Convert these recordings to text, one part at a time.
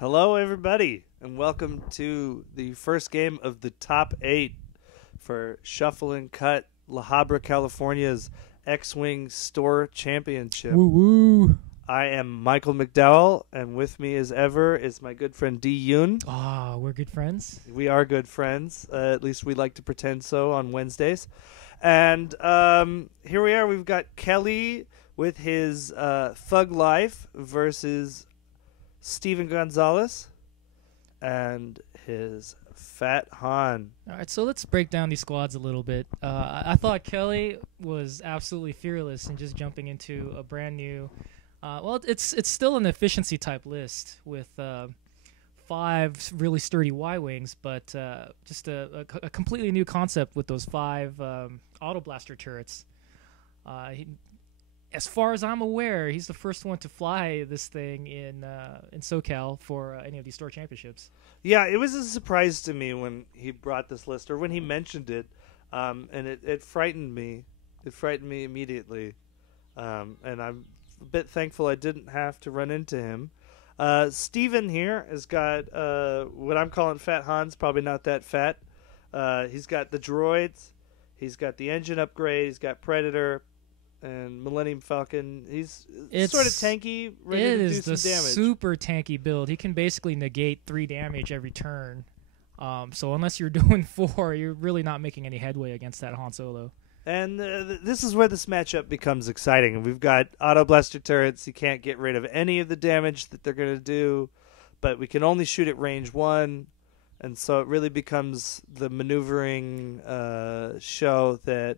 Hello, everybody, and welcome to the first game of the top 8 for Shuffle and Cut La Habra, California's X-Wing Store Championship. Woo woo! I am Michael McDowell, and with me as ever is my good friend D. Yoon. Ah, we're good friends. We are good friends. At least we like to pretend so on Wednesdays. And here we are. We've got Kelly with his Thug Life versus Steven Gonzalez and his Fat Han. All right, so let's break down these squads a little bit. I thought Kelly was absolutely fearless in just jumping into a brand new. It's still an efficiency type list with 5 really sturdy Y-wings, but just a completely new concept with those 5 Autoblaster turrets. As far as I'm aware, he's the first one to fly this thing in SoCal for any of these store championships. Yeah, it was a surprise to me when he brought this list, or when he mentioned it, and it frightened me. It frightened me immediately, and I'm a bit thankful I didn't have to run into him. Steven here has got what I'm calling Fat Hans, probably not that fat. He's got the droids, he's got the engine upgrade, he's got Predator, and Millennium Falcon. It's sort of tanky, ready to do some damage. It is the super tanky build. He can basically negate 3 damage every turn. So unless you're doing 4, you're really not making any headway against that Han Solo. And this is where this matchup becomes exciting. We've got Autoblaster turrets. You can't get rid of any of the damage that they're going to do, but we can only shoot at range 1. And so it really becomes the maneuvering show that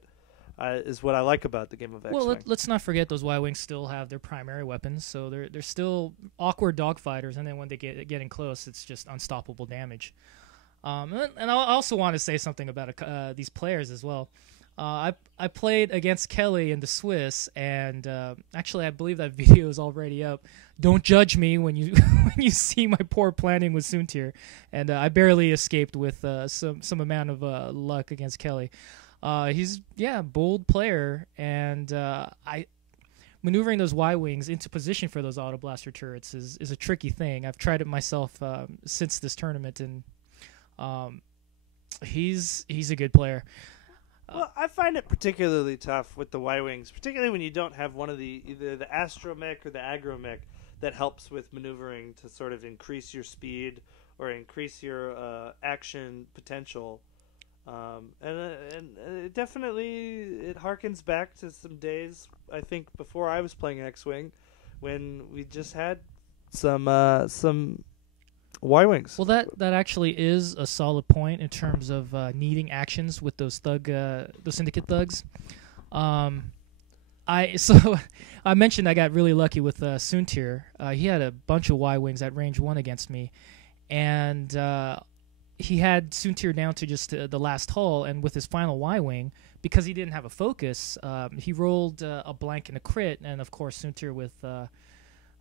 is what I like about the game of X-Wing. Well, let's not forget those Y-Wings still have their primary weapons, so they're still awkward dogfighters, and then when they get in close, it's just unstoppable damage. And I also want to say something about these players as well. I played against Kelly in the Swiss, and actually I believe that video is already up. Don't judge me when you when you see my poor planning with Soontir, and I barely escaped with some amount of luck against Kelly. He's a bold player, and maneuvering those Y-wings into position for those Autoblaster turrets is a tricky thing. I've tried it myself since this tournament, and he's a good player. Well, I find it particularly tough with the Y-wings, particularly when you don't have one of either the astromech or the agromech that helps with maneuvering to sort of increase your speed or increase your action potential. And it definitely harkens back to some days, I think, before I was playing X-Wing, when we just had some Y-wings. Well, that actually is a solid point in terms of needing actions with those Syndicate thugs. I mentioned I got really lucky with Soontir. He had a bunch of Y-wings at range 1 against me, and he had Soontir down to just the last hull, and with his final Y-wing, because he didn't have a focus, he rolled a blank and a crit, and of course Soontir with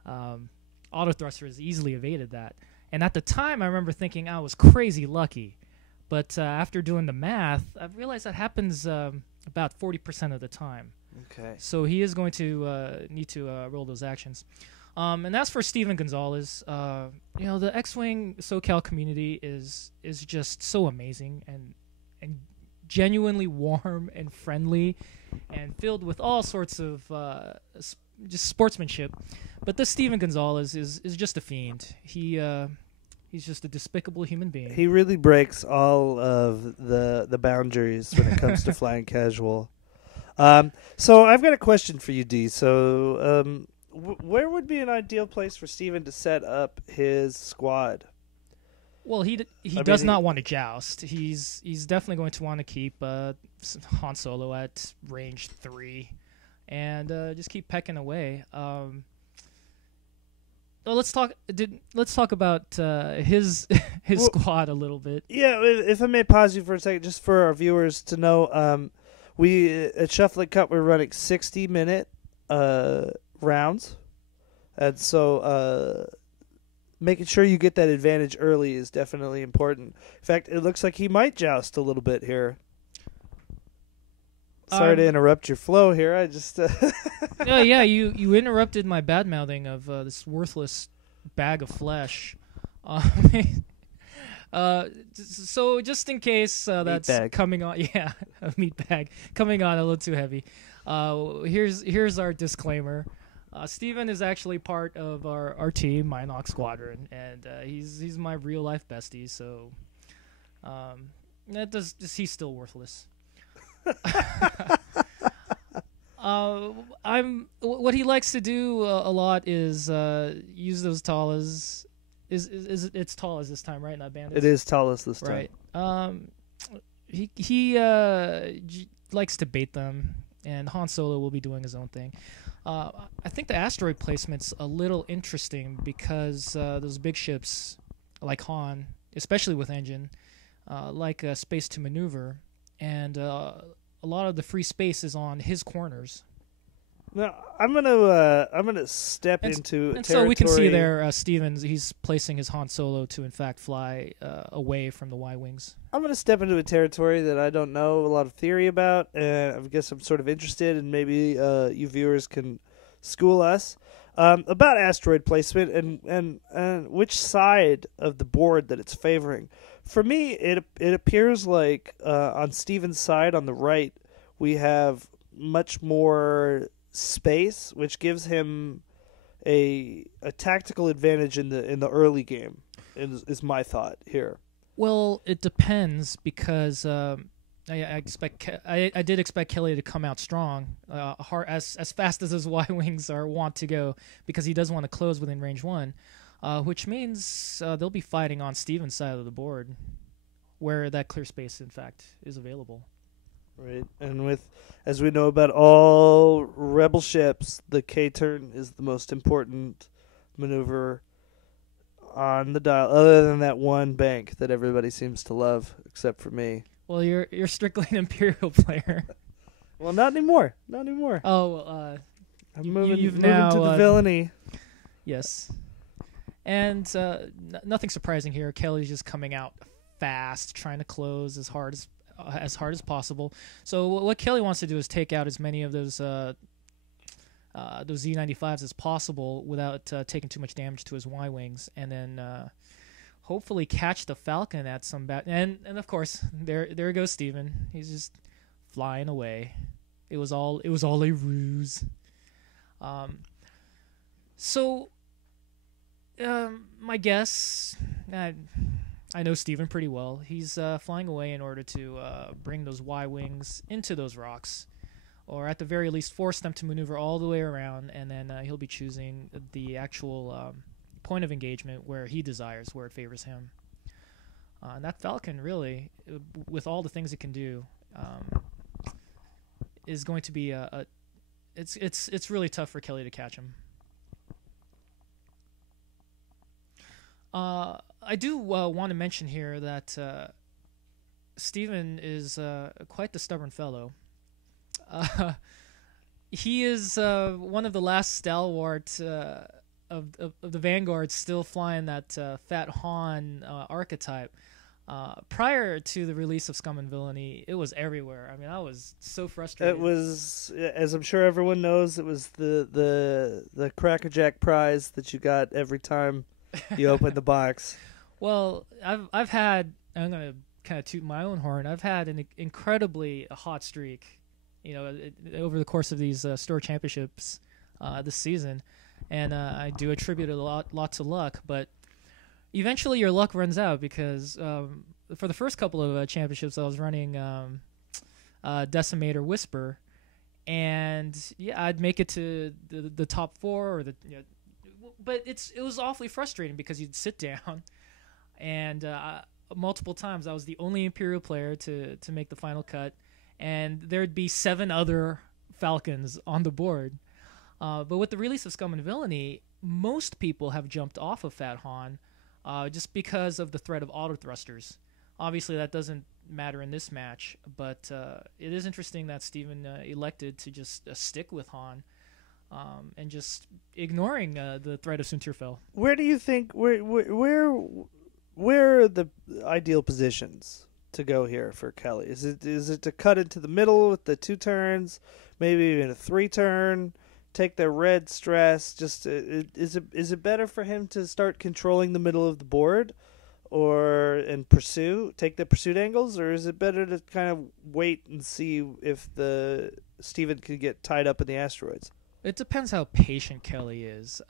auto thrusters easily evaded that. And at the time, I remember thinking I was crazy lucky, but after doing the math, I realized that happens about 40% of the time. Okay. So he is going to need to roll those actions. And as for Steven Gonzalez, the X-Wing SoCal community is just so amazing and genuinely warm and friendly and filled with all sorts of just sportsmanship. But this Steven Gonzalez is just a fiend. He's just a despicable human being. He really breaks all of the boundaries when it comes to flying casual. So I've got a question for you, D. So where would be an ideal place for Steven to set up his squad? Well, he does not want to joust. He's definitely going to want to keep Han Solo at range 3, and just keep pecking away. Let's talk about his squad a little bit. Yeah, if I may pause you for a second, just for our viewers to know, we at Shuffle and Cut we're running 60-minute rounds, and so making sure you get that advantage early is definitely important. In fact, it looks like he might joust a little bit here. Sorry to interrupt your flow here. I just yeah, you interrupted my bad mouthing of this worthless bag of flesh. So just in case that's bag. coming on, yeah, a meat bag coming on a little too heavy. Here's our disclaimer. Steven is actually part of our team, Minox Squadron, and he's my real life bestie. So, he's still worthless. What he likes to do a lot is use those Talas. It's Talas this time, right? Not bandits. It is Talas this time. Right. He likes to bait them, and Han Solo will be doing his own thing. I think the asteroid placement's a little interesting because those big ships, like Han, especially with engine, like space to maneuver, and a lot of the free space is on his corners. Now I'm gonna step into and territory. So we can see there, Stevens. He's placing his Han Solo to in fact fly away from the Y-wings. I'm gonna step into a territory that I don't know a lot of theory about, and I guess I'm sort of interested, and maybe you viewers can school us about asteroid placement and which side of the board that it's favoring. For me, it appears like on Steven's side on the right we have much more space, which gives him a tactical advantage in the early game. Is my thought here. Well, it depends because I did expect Kelly to come out strong, as fast as his Y-wings are wont to go, because he does want to close within range 1, which means they'll be fighting on Steven's side of the board, where that clear space in fact is available. Right, and with, as we know about all rebel ships, the K-turn is the most important maneuver on the dial, other than that one bank that everybody seems to love, except for me. Well, you're strictly an Imperial player. Well, not anymore. Not anymore. Oh, I'm moving to now, the villainy. Yes, and nothing surprising here. Kelly's just coming out fast, trying to close as hard as possible. So what Kelly wants to do is take out as many of those Z95s as possible without taking too much damage to his Y-wings, and then hopefully catch the Falcon at some and of course there goes Steven. He's just flying away. It was all a ruse. My guess, I know Steven pretty well. He's flying away in order to bring those Y-wings into those rocks, or at the very least force them to maneuver all the way around, and then he'll be choosing the actual point of engagement where he desires, where it favors him. And that Falcon, really, with all the things it can do, is going to be it's really tough for Kelly to catch him. I do want to mention here that Steven is quite the stubborn fellow. He is one of the last stalwart of the Vanguard still flying that Fat Han archetype. Prior to the release of Scum and Villainy, it was everywhere. I mean, I was so frustrated. It was, as I'm sure everyone knows, it was the Crackerjack prize that you got every time you opened the box. Well, I've had, I'm gonna kind of toot my own horn. I've had an incredibly hot streak, over the course of these store championships this season, and I do attribute it a lot to luck. But eventually, your luck runs out because for the first couple of championships, I was running Decimator Whisper, and yeah, I'd make it to the top 4 or but it was awfully frustrating because you'd sit down, and multiple times I was the only Imperial player to make the final cut, and there'd be 7 other Falcons on the board. But with the release of Scum and Villainy, most people have jumped off of Fat Han just because of the threat of auto thrusters. Obviously, that doesn't matter in this match, but it is interesting that Steven elected to just stick with Han. And just ignoring the threat of Suntirfell. Where do you think where are the ideal positions to go here for Kelly? Is it to cut into the middle with the 2 turns, maybe even a 3 turn? take the red stress? Just is it better for him to start controlling the middle of the board, and take the pursuit angles, or is it better to kind of wait and see if the Steven could get tied up in the asteroids? It depends how patient Kelly is.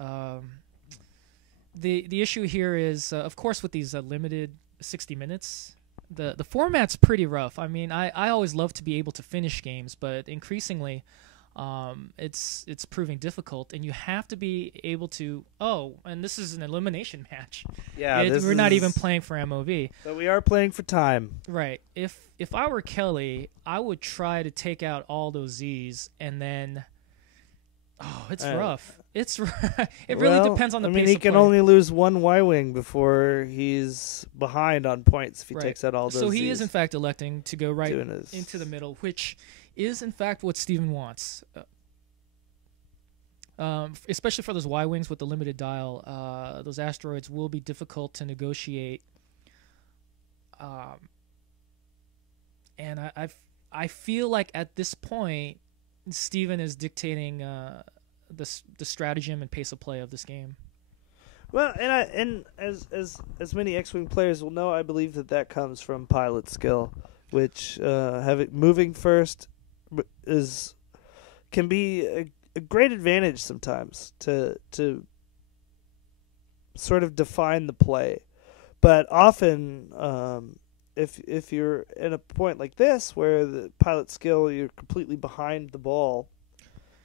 The issue here is, of course, with these limited 60 minutes, the format's pretty rough. I mean, I always love to be able to finish games, but increasingly, it's proving difficult, and you have to be able to. Oh, and this is an elimination match. Yeah, we're not even playing for MOV. But we are playing for time. Right. If I were Kelly, I would try to take out all those Z's, and then. Oh, it's rough. It really depends on the pace of play. He can only lose one Y-Wing before he's behind on points if he takes out all those So he Zs. is, in fact, electing to go right into the middle, which is, in fact, what Steven wants. Especially for those Y-Wings with the limited dial. Those asteroids will be difficult to negotiate. And I feel like at this point, Steven is dictating the stratagem and pace of play of this game. Well, and as many X-Wing players will know, I believe that comes from pilot skill, which moving first can be a great advantage sometimes to sort of define the play, but often. If you're at a point like this where the pilot skill, you're completely behind the ball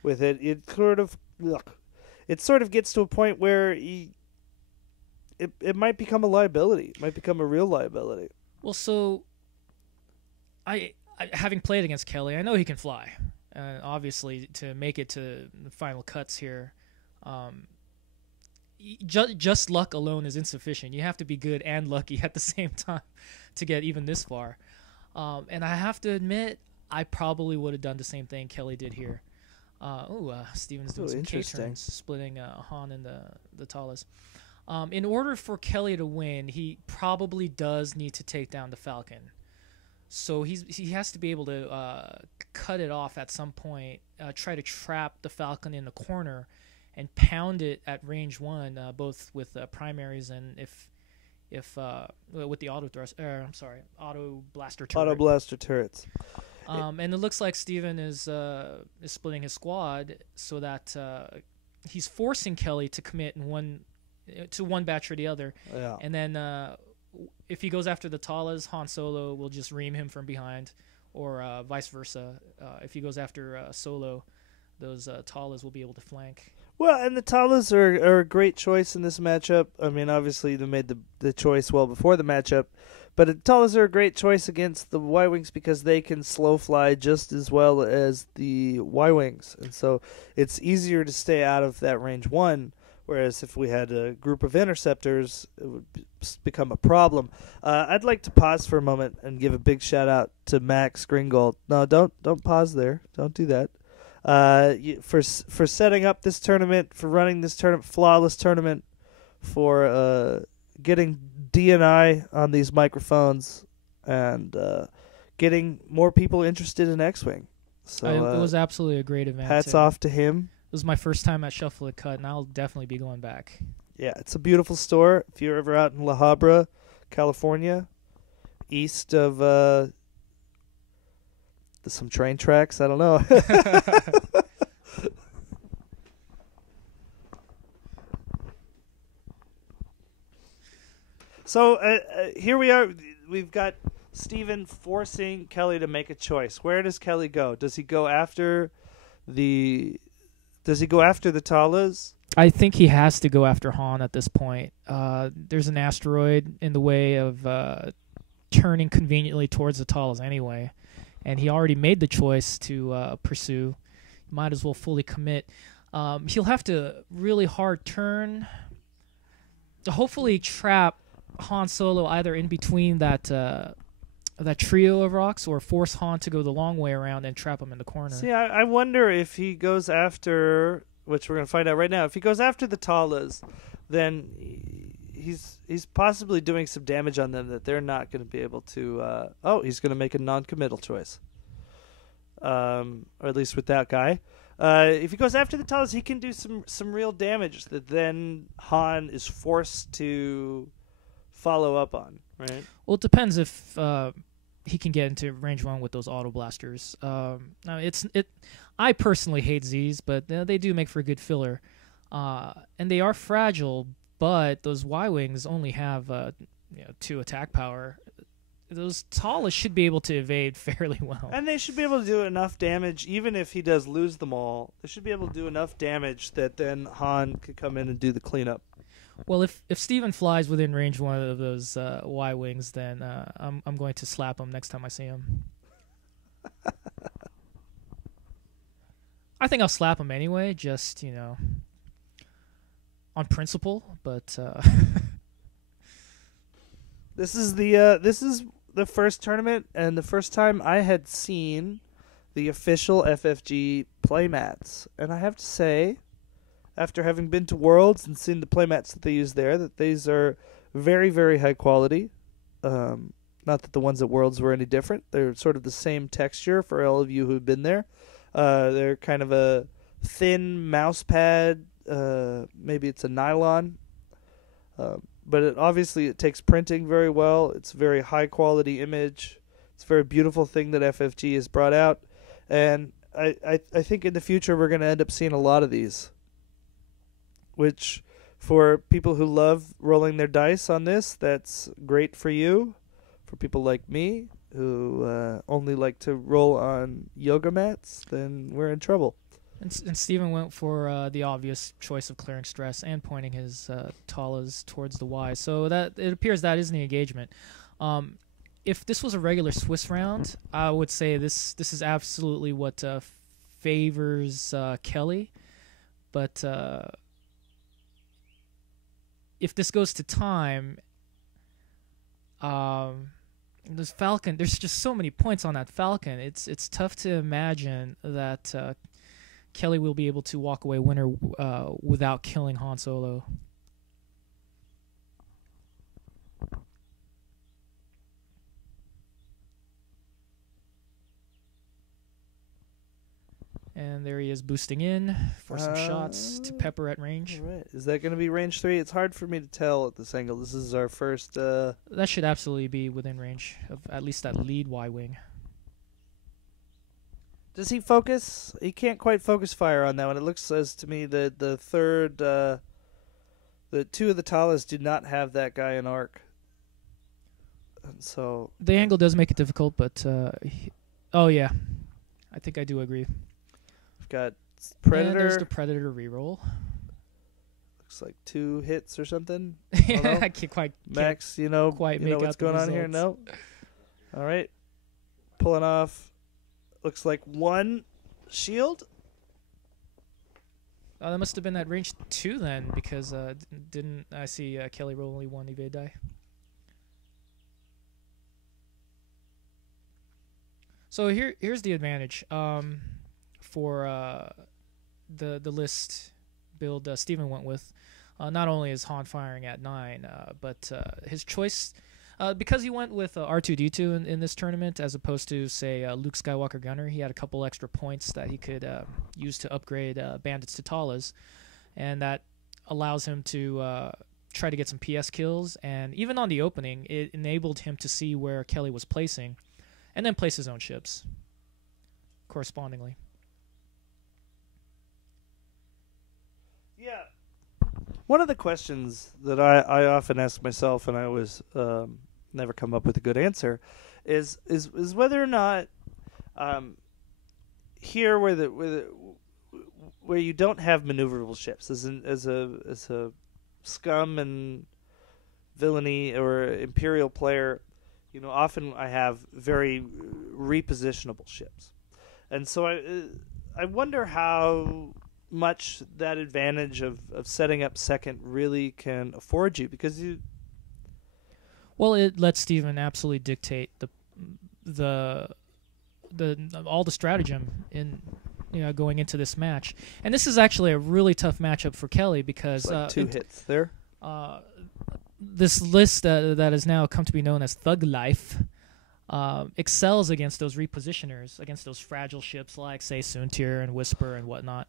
with it, it sort of gets to a point where it might become a liability. It might become a real liability. Well, so I having played against Kelly, I know he can fly. Obviously, to make it to the final cuts here, just luck alone is insufficient. You have to be good and lucky at the same time to get even this far. And I have to admit, I probably would have done the same thing Kelly did here. Steven's doing some K-turns, splitting Han and the Talas. In order for Kelly to win, he probably does need to take down the Falcon. So he has to be able to cut it off at some point, try to trap the Falcon in the corner, and pound it at range 1, both with primaries and if with the Autoblaster turret. Autoblaster turrets. And it looks like Steven is splitting his squad so that he's forcing Kelly to commit in one batch or the other. Yeah. And then if he goes after the Talas, Han Solo will just ream him from behind, or vice versa. If he goes after Solo, those Talas will be able to flank. Well, and the Talas are a great choice in this matchup. I mean, obviously they made the choice well before the matchup, but the Talas are a great choice against the Y-Wings because they can slow fly just as well as the Y-Wings, and so it's easier to stay out of that range 1, whereas if we had a group of interceptors, it would become a problem. I'd like to pause for a moment and give a big shout-out to Max Gringold. No, don't pause there. Don't do that. For setting up this tournament, for running this flawless tournament, for getting D&I on these microphones, and getting more people interested in X-Wing. So it was absolutely a great event. Hats off to him. It was my first time at Shuffle It Cut, and I'll definitely be going back. Yeah, it's a beautiful store. If you're ever out in La Habra, California, east of some train tracks, I don't know. So here we are. We've got Steven forcing Kelly to make a choice. Where does Kelly go? Does he go after the Talas? I think he has to go after Han at this point. There's an asteroid in the way of turning conveniently towards the Talas anyway, and he already made the choice to pursue. Might as well fully commit. He'll have to really hard turn to hopefully trap Han Solo either in between that trio of rocks, or force Han to go the long way around and trap him in the corner. See, I wonder if he goes after, which we're going to find out right now, if he goes after the Talas, then he's possibly doing some damage on them that they're not going to be able to... he's going to make a non-committal choice. Or at least with that guy. if he goes after the Talas, he can do some real damage that then Han is forced to follow up on, right? Well, it depends if he can get into range 1 with those Autoblasters. I personally hate Z's, but they do make for a good filler. And they are fragile, but those Y-Wings only have 2 attack power. Those Tala should be able to evade fairly well. And they should be able to do enough damage, even if he does lose them all. They should be able to do enough damage that then Han could come in and do the cleanup. Well, if Steven flies within range 1 of those Y-Wings, then I'm going to slap him next time I see him. I think I'll slap him anyway, just, on principle, but... This is the first tournament and the first time I had seen the official FFG playmats. And I have to say, after having been to Worlds and seen the playmats that they use there, that these are very, very high quality. Not that the ones at Worlds were any different. They're sort of the same texture for all of you who've been there. They're kind of a thin mouse pad. Maybe it's a nylon. But obviously it takes printing very well. It's a very high quality image. It's a very beautiful thing that FFG has brought out. And I think in the future we're going to end up seeing a lot of these. Which, for people who love rolling their dice on this, that's great for you. For people like me, who only like to roll on yoga mats, then we're in trouble. And Steven went for the obvious choice of clearing stress and pointing his Talas towards the Y. So that it appears that is the engagement. If this was a regular Swiss round, I would say this is absolutely what favors Kelly. But if this goes to time, this Falcon, there's just so many points on that Falcon. It's tough to imagine that Kelly will be able to walk away winner without killing Han Solo. And there he is boosting in for some shots to pepper at range. All right. Is that going to be range 3? It's hard for me to tell at this angle. This is our first... That should absolutely be within range of at least that lead Y-wing. Does he focus? He can't quite focus fire on that one. It looks as to me that the third... the 2 of the Talas do not have that guy in arc. And so... The angle does make it difficult, but... oh, yeah. I think I do agree. We've got Predator. And there's the Predator reroll. Looks like 2 hits or something. I can't quite... Max, quite you know make what's out the going on here? No? All right. Pulling off... Looks like 1 shield. Oh, that must have been at range 2 then, because didn't I see Kelly roll only 1 evade die? So here's the advantage for the list build Steven went with. Not only is Han firing at 9, but his choice. Because he went with R2-D2 in this tournament as opposed to, say, Luke Skywalker Gunner, he had a couple extra points that he could use to upgrade bandits to Talas, and that allows him to try to get some PS kills, and even on the opening, it enabled him to see where Kelly was placing, and then place his own ships correspondingly. Yeah. One of the questions that I often ask myself, and I always never come up with a good answer, is whether or not here where you don't have maneuverable ships as a scum and villainy or imperial player, often I have very repositionable ships, and so I wonder how much that advantage of setting up second really can afford you, because well, it lets Steven absolutely dictate the all the stratagem in going into this match, and this is actually a really tough matchup for Kelly because like 2 hits there. This list that has now come to be known as Thug Life excels against those repositioners, against those fragile ships like, say, Soontir and Whisper and whatnot.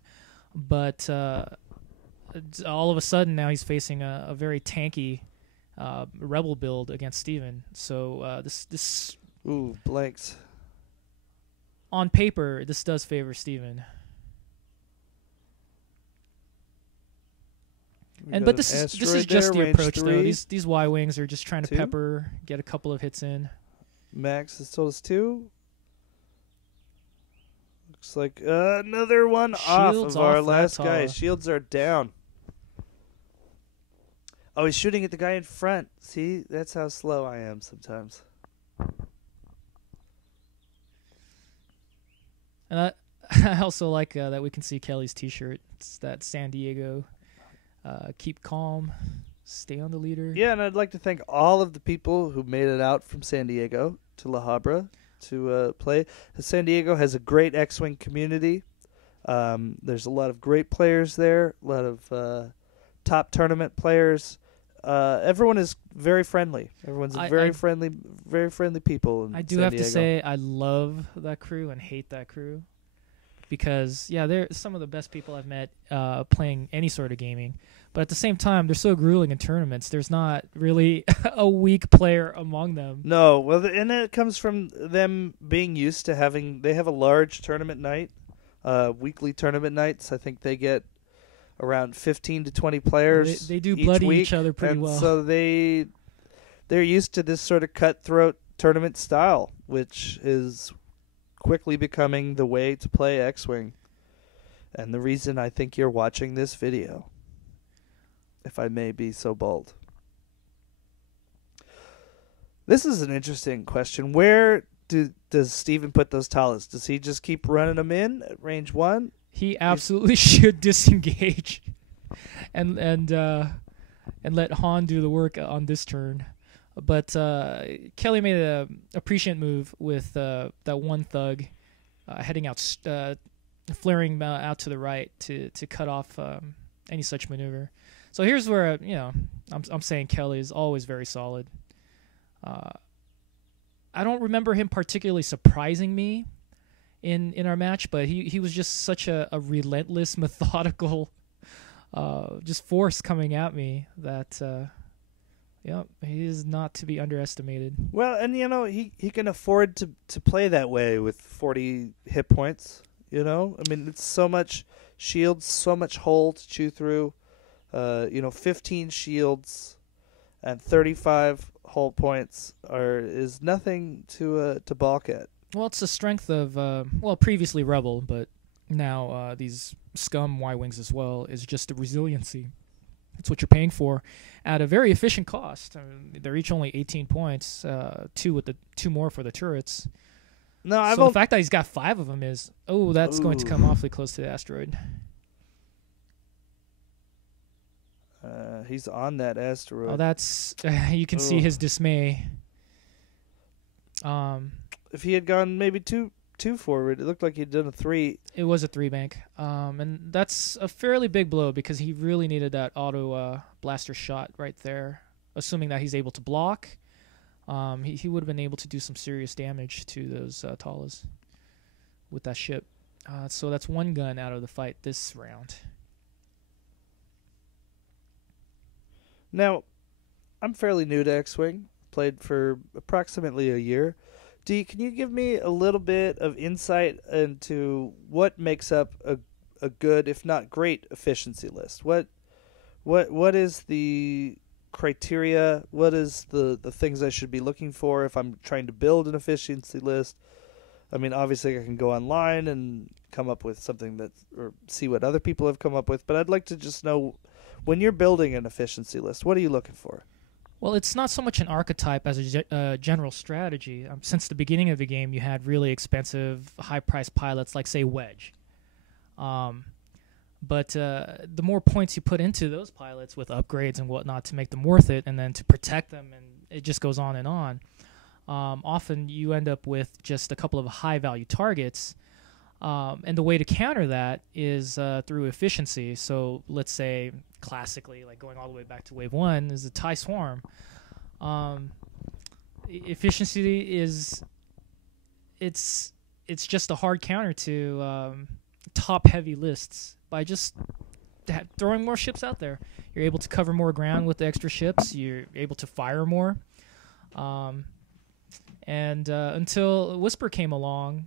But all of a sudden now he's facing a very tanky rebel build against Steven. So this Ooh, blanks. On paper, this does favor Steven. But this is just the approach, though. These Y-Wings are just trying to pepper, get a couple of hits in. Max has told us 2. Looks like another one off of our last guy. Shields are down. Oh, he's shooting at the guy in front. See, that's how slow I am sometimes. And I also like that we can see Kelly's T-shirt. It's that San Diego, keep calm, stay on the leader. Yeah, and I'd like to thank all of the people who made it out from San Diego to La Habra to play. San Diego has a great X-Wing community. There's a lot of great players there, a lot of top tournament players. Everyone is very friendly. Everyone's very friendly people. I do have to say I love that crew and hate that crew because, yeah, they're some of the best people I've met playing any sort of gaming. But at the same time, they're so grueling in tournaments. There's not really a weak player among them. No, well, and it comes from them being used to having. They have a large tournament night, weekly tournament nights. I think they get around 15 to 20 players. They do bloody each other pretty well. So they're used to this sort of cutthroat tournament style, which is quickly becoming the way to play X-Wing. And the reason I think you're watching this video, if I may be so bold. This is an interesting question. Where does Steven put those Talas? Does he just keep running them in at range 1? He absolutely should disengage and let Han do the work on this turn. But Kelly made a prescient move with that one thug heading out, flaring out to the right to cut off any such maneuver. So here's where I'm saying Kelly is always very solid. I don't remember him particularly surprising me in our match, but he was just such a relentless, methodical just force coming at me that he is not to be underestimated. Well, and he can afford to play that way with 40 hit points. I mean, it's so much shields, so much hull to chew through. 15 shields and 35 hull points is nothing to balk at. Well, it's the strength of previously Rebel, but now these scum Y-Wings as well, is just the resiliency. It's what you're paying for at a very efficient cost. I mean, they're each only 18 points, 2 more for the turrets. No, the fact that he's got 5 of them is, that's going to come awfully close to the asteroid. He's on that asteroid. Oh, that's you can see his dismay. If he had gone maybe two forward, it looked like he'd done a 3. It was a 3 bank, and that's a fairly big blow because he really needed that auto blaster shot right there. Assuming that he's able to block, he would have been able to do some serious damage to those Talas with that ship. So that's 1 gun out of the fight this round. Now, I'm fairly new to X-Wing. Played for approximately a year. Dee, can you give me a little bit of insight into what makes up a good, if not great, efficiency list? What is the criteria? What is the things I should be looking for if I'm trying to build an efficiency list? I mean, obviously I can go online and come up with something or see what other people have come up with, but I'd like to just know, when you're building an efficiency list, what are you looking for? Well, it's not so much an archetype as a general strategy. Since the beginning of the game, you had really expensive, high-priced pilots like, say, Wedge. But the more points you put into those pilots with upgrades and whatnot to make them worth it, and then to protect them, and it just goes on and on, often you end up with just a couple of high-value targets. And the way to counter that is through efficiency. So let's say classically, like going all the way back to Wave 1, is a TIE Swarm. efficiency is it's just a hard counter to top heavy lists. By just throwing more ships out there, you're able to cover more ground with the extra ships. You're able to fire more. And until Whisper came along,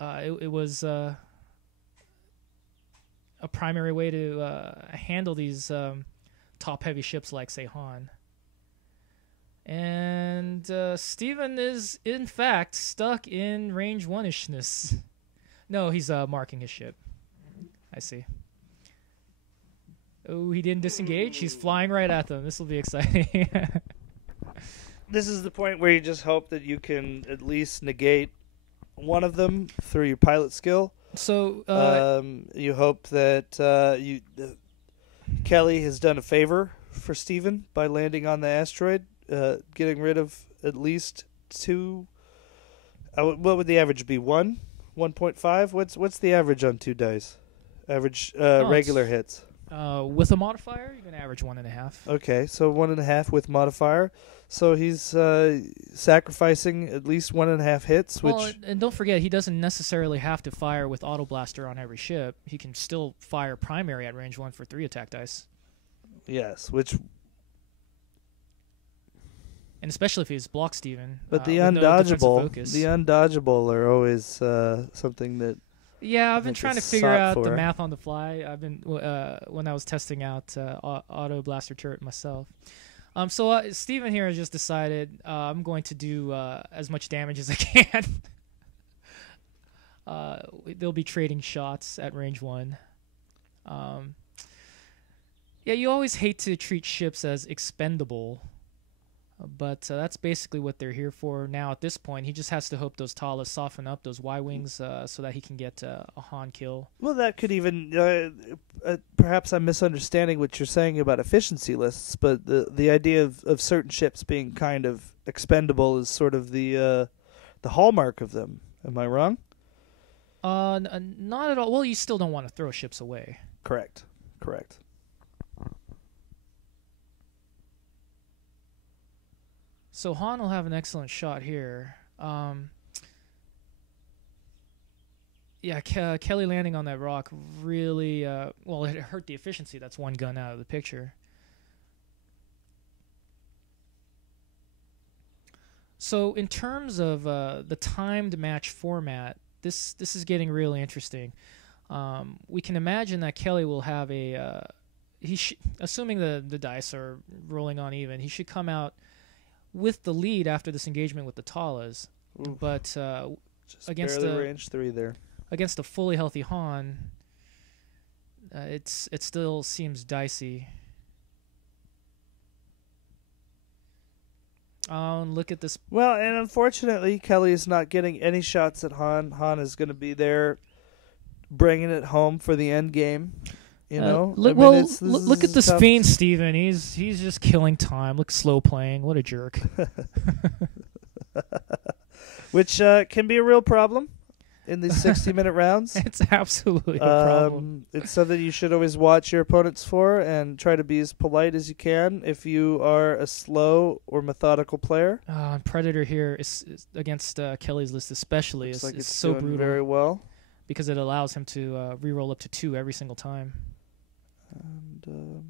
it was a primary way to handle these top-heavy ships like, say, Han. And Steven is, in fact, stuck in range 1-ishness. No, he's marking his ship. I see. Oh, he didn't disengage. He's flying right at them. This will be exciting. This is the point where you just hope that you can at least negate one of them through your pilot skill. So you hope that Kelly has done a favor for Steven by landing on the asteroid, getting rid of at least 2. What would the average be? 1? 1.5? What's the average on 2 dice? Average regular hits. With a modifier, you can average 1.5. Okay, so 1.5 with modifier. So he's sacrificing at least 1.5 hits. Which and don't forget, he doesn't necessarily have to fire with Autoblaster on every ship. He can still fire primary at range 1 for 3 attack dice. Yes, which. And especially if he's block Steven. But the undodgeable are always something that. Yeah, I've been trying to figure out the math on the fly. I've been when I was testing out Autoblaster turret myself. So Steven here has just decided I'm going to do as much damage as I can. They'll be trading shots at range 1. Yeah, you always hate to treat ships as expendable. But that's basically what they're here for now. At this point, he just has to hope those Talas soften up those Y-wings so that he can get a Han kill. Well, that could even perhaps I'm misunderstanding what you're saying about efficiency lists, but the idea of certain ships being kind of expendable is sort of the hallmark of them. Am I wrong? Not at all. Well, you still don't want to throw ships away. Correct. So Han will have an excellent shot here. Yeah, Kelly landing on that rock really, well, it hurt the efficiency. That's one gun out of the picture. So in terms of the timed match format, this is getting really interesting. We can imagine that Kelly will have a, assuming the dice are rolling on even, he should come out with the lead after this engagement with the Talas. Oof. But Just against barely range 3 there. Against a fully healthy Han, it still seems dicey. Look at this. Well, and unfortunately, Kelly is not getting any shots at Han. Han is going to be there bringing it home for the end game. You know? Look at this fiend, Steven. He's just killing time. Look, slow playing. What a jerk. Which can be a real problem in these 60-minute rounds. It's absolutely a problem. It's something you should always watch your opponents for and try to be as polite as you can if you are a slow or methodical player. Predator here is against Kelly's list especially. Looks like it's it's so doing brutal. very well. Because it allows him to reroll up to 2 every single time. And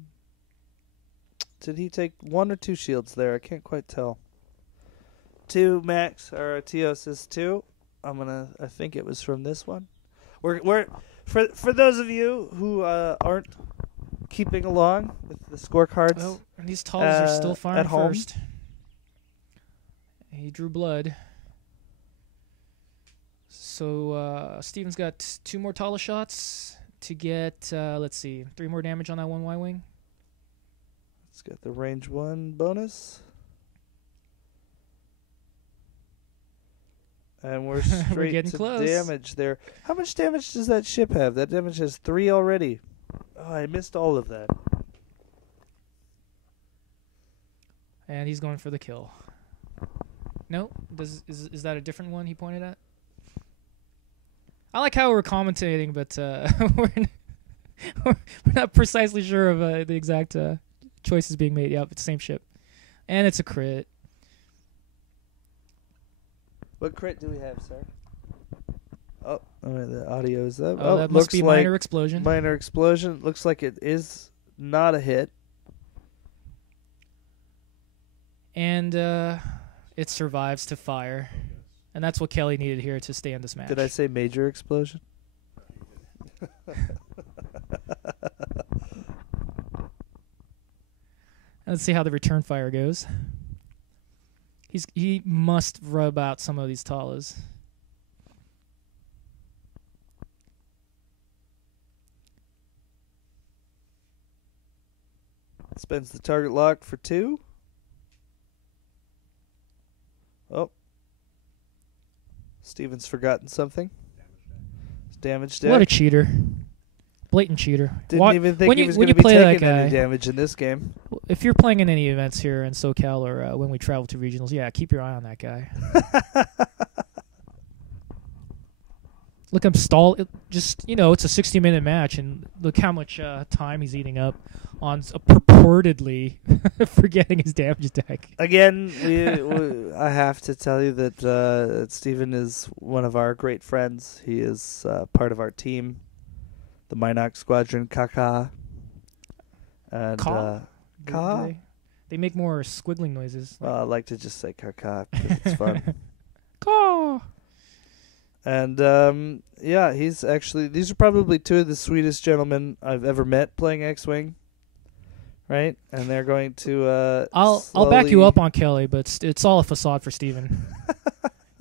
did he take 1 or 2 shields there? I can't quite tell. 2 max, or Tios is 2. I think it was from this one. We're for those of you who aren't keeping along with the scorecards. Oh, and these Talas are still firing at home. first. He drew blood. So Steven's got 2 more Tala shots to get, let's see, 3 more damage on that one Y-wing. Let's get the range 1 bonus. And we're straight getting to close. Damage there. How much damage does that ship have? That damage has 3 already. Oh, I missed all of that. And he's going for the kill. No? Is that a different one he pointed at? I like how we're commentating, but we're not precisely sure of the exact choices being made. Yep, it's the same ship. And it's a crit. What crit do we have, sir? Oh, the audio is up. Oh, that must be like minor explosion. Minor explosion. Looks like it is not a hit. And it survives to fire. And that's what Kelly needed here to stay in this match. Did I say major explosion? Let's see how the return fire goes. He must rub out some of these Talas. Spends the target lock for 2. Oh. Steven's forgotten something. Damage deck. What a cheater. Blatant cheater. Didn't even think he was going to be taking any damage in this game. If you're playing in any events here in SoCal or when we travel to regionals, yeah, keep your eye on that guy. Look, I'm stalled. Just, it's a 60-minute match, and look how much time he's eating up on purportedly forgetting his damage deck. Again, I have to tell you that Steven is one of our great friends. He is part of our team, the Minox Squadron, Kaka. And Ka? They make more squiggling noises. Well, I like to just say Kaka because it's fun. Ka! And, yeah, these are probably 2 of the sweetest gentlemen I've ever met playing X-Wing, right? And they're going to, I'll back you up on Kelly, but it's all a facade for Steven.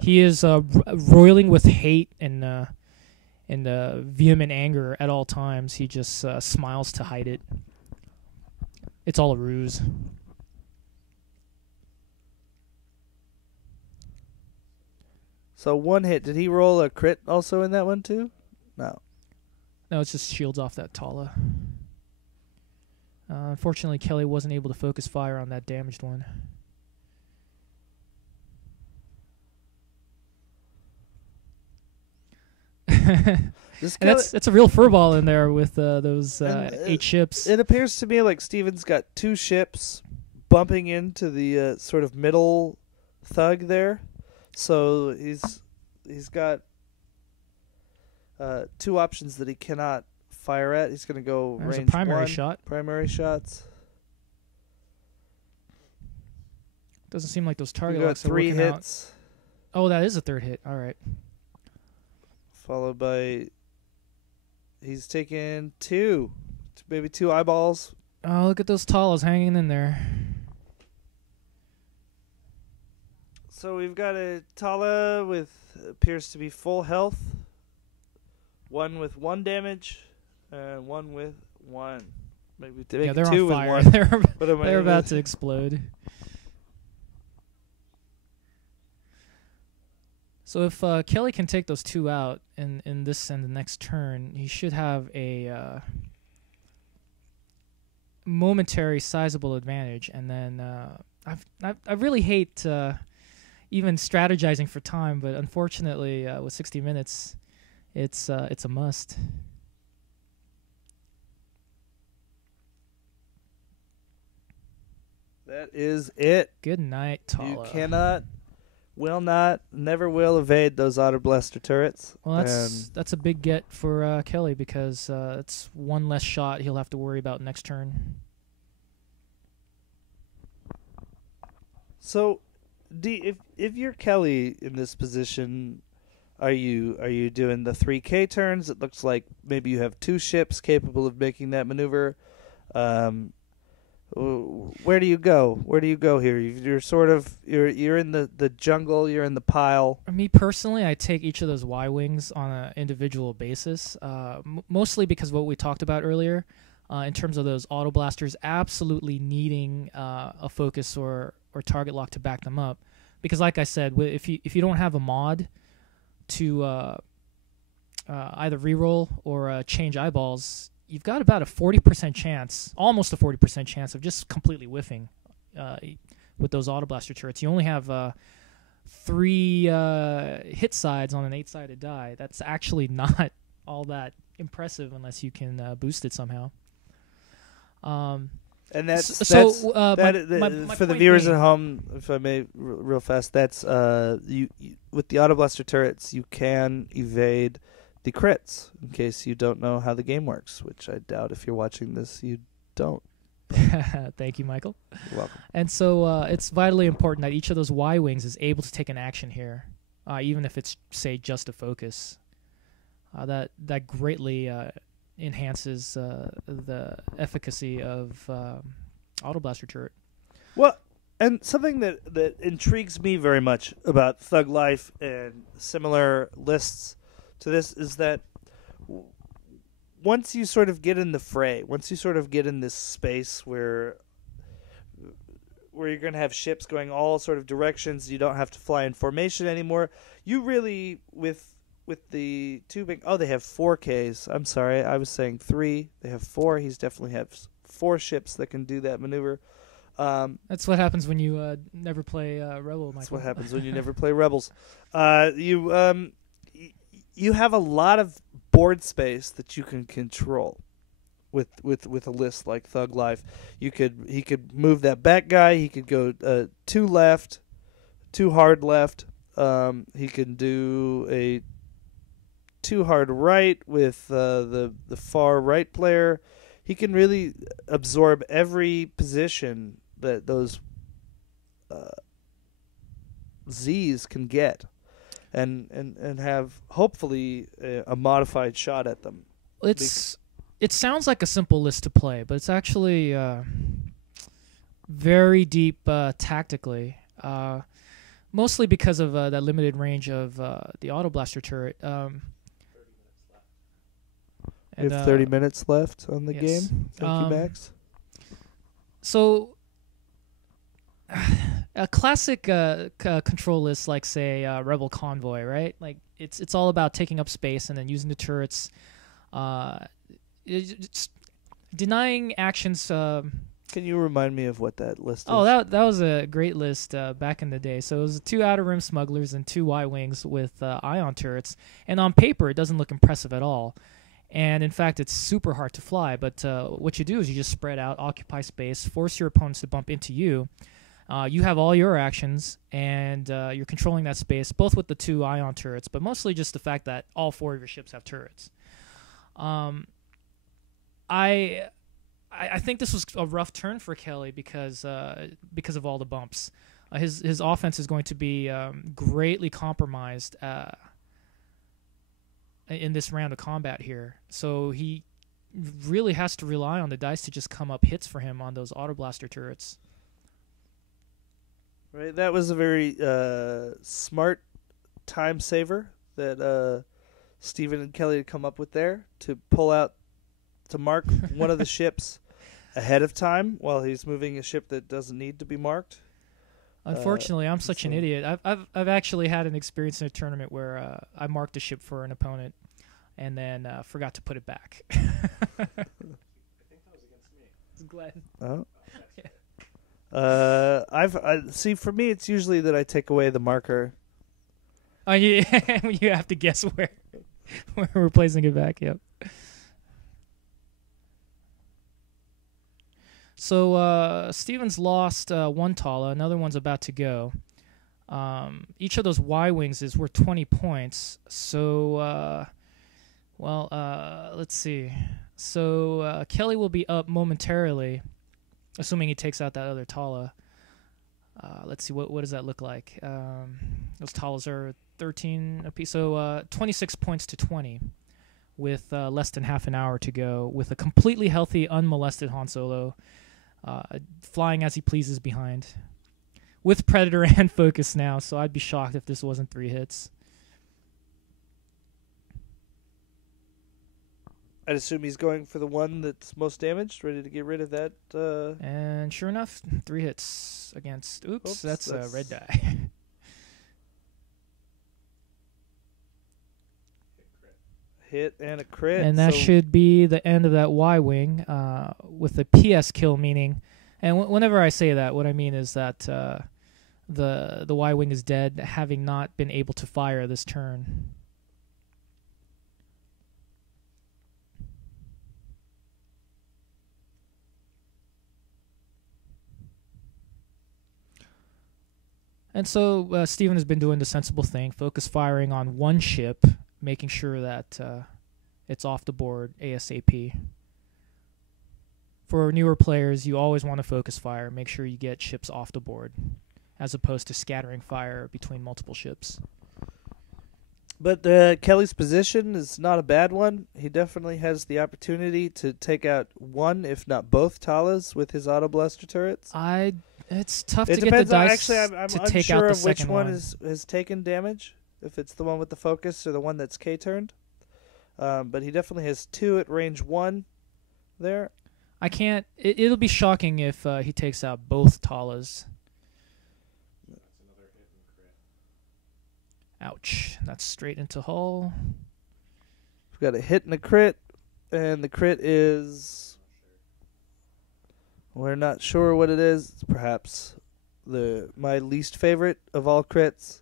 He is roiling with hate and vehement anger at all times. He just smiles to hide it. It's all a ruse. So 1 hit. Did he roll a crit also in that one too? No. No, it's just shields off that Tala. Unfortunately, Kelly wasn't able to focus fire on that damaged one. That's a real furball in there with those 8 ships. It appears to me like Steven's got 2 ships bumping into the sort of middle thug there. So he's got 2 options that he cannot fire at. He's going to go There's range a primary 1. shot. Primary shots. Doesn't seem like those target We got locks are 3 working hits. out. Oh, that is a 3rd hit. All right. Followed by he's taking 2, maybe 2 eyeballs. Oh, look at those Talas hanging in there. So we've got a Tala with appears to be full health. 1 with 1 damage, and 1 with 1. Maybe yeah, they're 2 on fire. with 1. They're about to explode. So if Kelly can take those 2 out in this and the next turn, he should have a momentary sizable advantage. And then I really hate even strategizing for time, but unfortunately with 60 minutes, it's a must. That is it. Good night, Tala. You cannot, will not, never will evade those Autoblaster turrets. Well, that's a big get for Kelly because it's 1 less shot he'll have to worry about next turn. So, if you're Kelly in this position, are you doing the 3K turns? It looks like maybe you have 2 ships capable of making that maneuver. Where do you go? Where do you go here? You're sort of you're in the jungle. You're in the pile. Me personally, I take each of those Y-wings on an individual basis, mostly because of what we talked about earlier, in terms of those Autoblasters absolutely needing a focus or target lock to back them up. Because, like I said, if you don't have a mod to either reroll or change eyeballs, you've got about a 40% chance, almost a 40% chance of just completely whiffing with those Autoblaster turrets. You only have 3 hit sides on an 8-sided die. That's actually not all that impressive unless you can boost it somehow. And that's my for the point viewers being- at home. If I may, real fast, that's you with the Autoblaster turrets, you can evade the crits in case you don't know how the game works, which I doubt if you're watching this you don't. Thank you, Michael. You're welcome. And so it's vitally important that each of those Y-wings is able to take an action here, even if it's, say, just a focus. That greatly enhances the efficacy of Autoblaster turret. Well, and something that intrigues me very much about Thug Life and similar lists to this is that once you sort of get in the fray, once you sort of get in this space where you're going to have ships going all sort of directions, you don't have to fly in formation anymore. You really, with the two big... Oh, they have 4Ks. I'm sorry, I was saying 3. They have 4. He's definitely has 4 ships that can do that maneuver. That's what happens when you never play Rebel, Michael. That's what happens when you never play Rebels. You have a lot of board space that you can control with a list like Thug Life. He could move that back guy. He could go 2 left, 2 hard left. He can do a 2 hard right with the far right player. He can really absorb every position that those Z's can get, and have hopefully a modified shot at them. It sounds like a simple list to play, but it's actually very deep tactically. Mostly because of that limited range of the Autoblaster turret. We have 30 minutes left on the yes. game. Thank you, Max. So, a classic control list, like say Rebel Convoy, right? Like it's all about taking up space and then using the turrets, it's denying actions. Can you remind me of what that list is? Oh, that was a great list back in the day. So it was 2 Outer Rim Smugglers and 2 Y-Wings with ion turrets. And on paper, it doesn't look impressive at all. And in fact, it's super hard to fly. But what you do is you just spread out, occupy space, force your opponents to bump into you. You have all your actions, and you're controlling that space, both with the 2 ion turrets, but mostly just the fact that all 4 of your ships have turrets. I think this was a rough turn for Kelly because of all the bumps. His offense is going to be greatly compromised in this round of combat here. So he really has to rely on the dice to just come up hits for him on those Autoblaster turrets. Right, that was a very smart time saver that Stephen and Kelly had come up with there to pull out, to mark one of the ships ahead of time while he's moving a ship that doesn't need to be marked. Unfortunately, I'm such an idiot. I've actually had an experience in a tournament where I marked a ship for an opponent and then forgot to put it back. I think that was against me. It's Glenn. Oh. Yeah. See, for me, it's usually that I take away the marker. Oh, you have to guess where we're placing it back. Yep. So Steven's lost 1 Tala. Another one's about to go. Each of those Y-Wings is worth 20 points. So, let's see. So Kelly will be up momentarily, assuming he takes out that other Tala. Let's see, what does that look like? Those Talas are 13 apiece. So 26 points to 20 with less than half an hour to go, with a completely healthy, unmolested Han Solo flying as he pleases behind. With Predator and Focus now, so I'd be shocked if this wasn't 3 hits. I'd assume he's going for the one that's most damaged, ready to get rid of that. And sure enough, 3 hits against... Oops, that's a red die. Hit and a crit. And that should be the end of that Y-Wing with a PS kill, meaning... And whenever I say that, what I mean is that the Y-Wing is dead, having not been able to fire this turn. And so Steven has been doing the sensible thing, focus firing on one ship, making sure that it's off the board ASAP. For newer players, you always want to focus fire, make sure you get ships off the board, as opposed to scattering fire between multiple ships. But Kelly's position is not a bad one. He definitely has the opportunity to take out one, if not both, Talas with his Autoblaster turrets. It's tough It to get depends the on, dice actually, I'm to take unsure out the of which second one has taken damage, if it's the one with the focus or the one that's K-turned. But he definitely has 2 at range 1 there. I can't... It'll be shocking if he takes out both Talas. Ouch. That's straight into hull. We've got a hit and a crit, and the crit is... We're not sure what it is. It's perhaps my least favorite of all crits.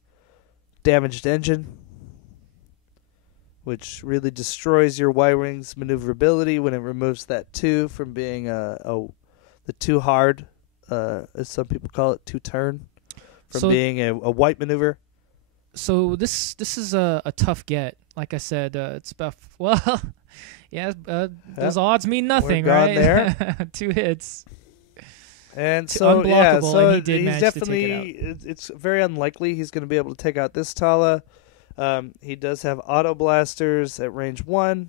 Damaged engine, which really destroys your Y-Wing's maneuverability when it removes that 2 from being the too hard, as some people call it, 2-turn, from being a white maneuver. So this is a tough get. Like I said, it's about those odds mean nothing, We're right? there. 2 hits, and so unblockable, and he did he's manage definitely. to take it out. It's very unlikely he's going to be able to take out this Tala. He does have Autoblasters at range 1,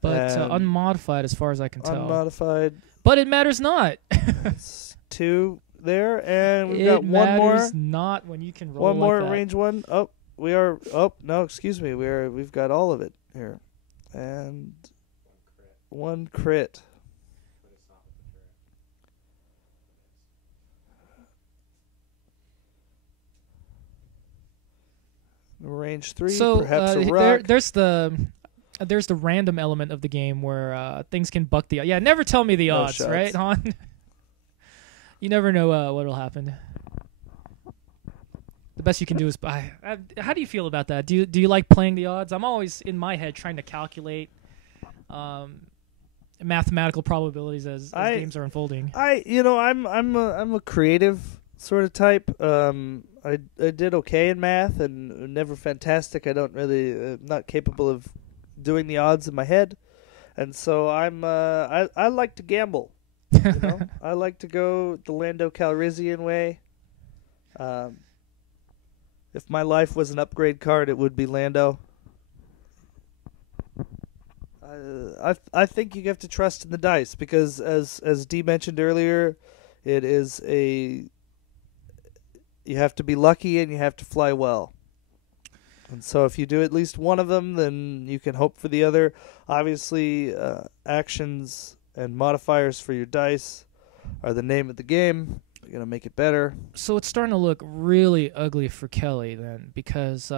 but unmodified as far as I can tell. Unmodified, but it matters not. It's 2. There, and we've got one more. It matters not when you can roll one more like that. range 1. Oh, we are. Oh no, excuse me. We've got all of it here, and 1 crit. Range 3. So perhaps a rock. there's the random element of the game where things can buck the. Yeah, never tell me the odds, shots. right, Han? You never know what'll happen. The best you can do is buy. How do you feel about that? Do you like playing the odds? I'm always in my head trying to calculate mathematical probabilities as games are unfolding. I'm a creative sort of type. I did okay in math and never fantastic. I don't really not capable of doing the odds in my head, and so I like to gamble. I like to go the Lando Calrissian way. If my life was an upgrade card, it would be Lando. I think you have to trust in the dice because, as Dee mentioned earlier, it is you have to be lucky and you have to fly well. And so if you do at least one of them, then you can hope for the other. Obviously, actions and modifiers for your dice are the name of the game. You're going to make it better. So it's starting to look really ugly for Kelly then, because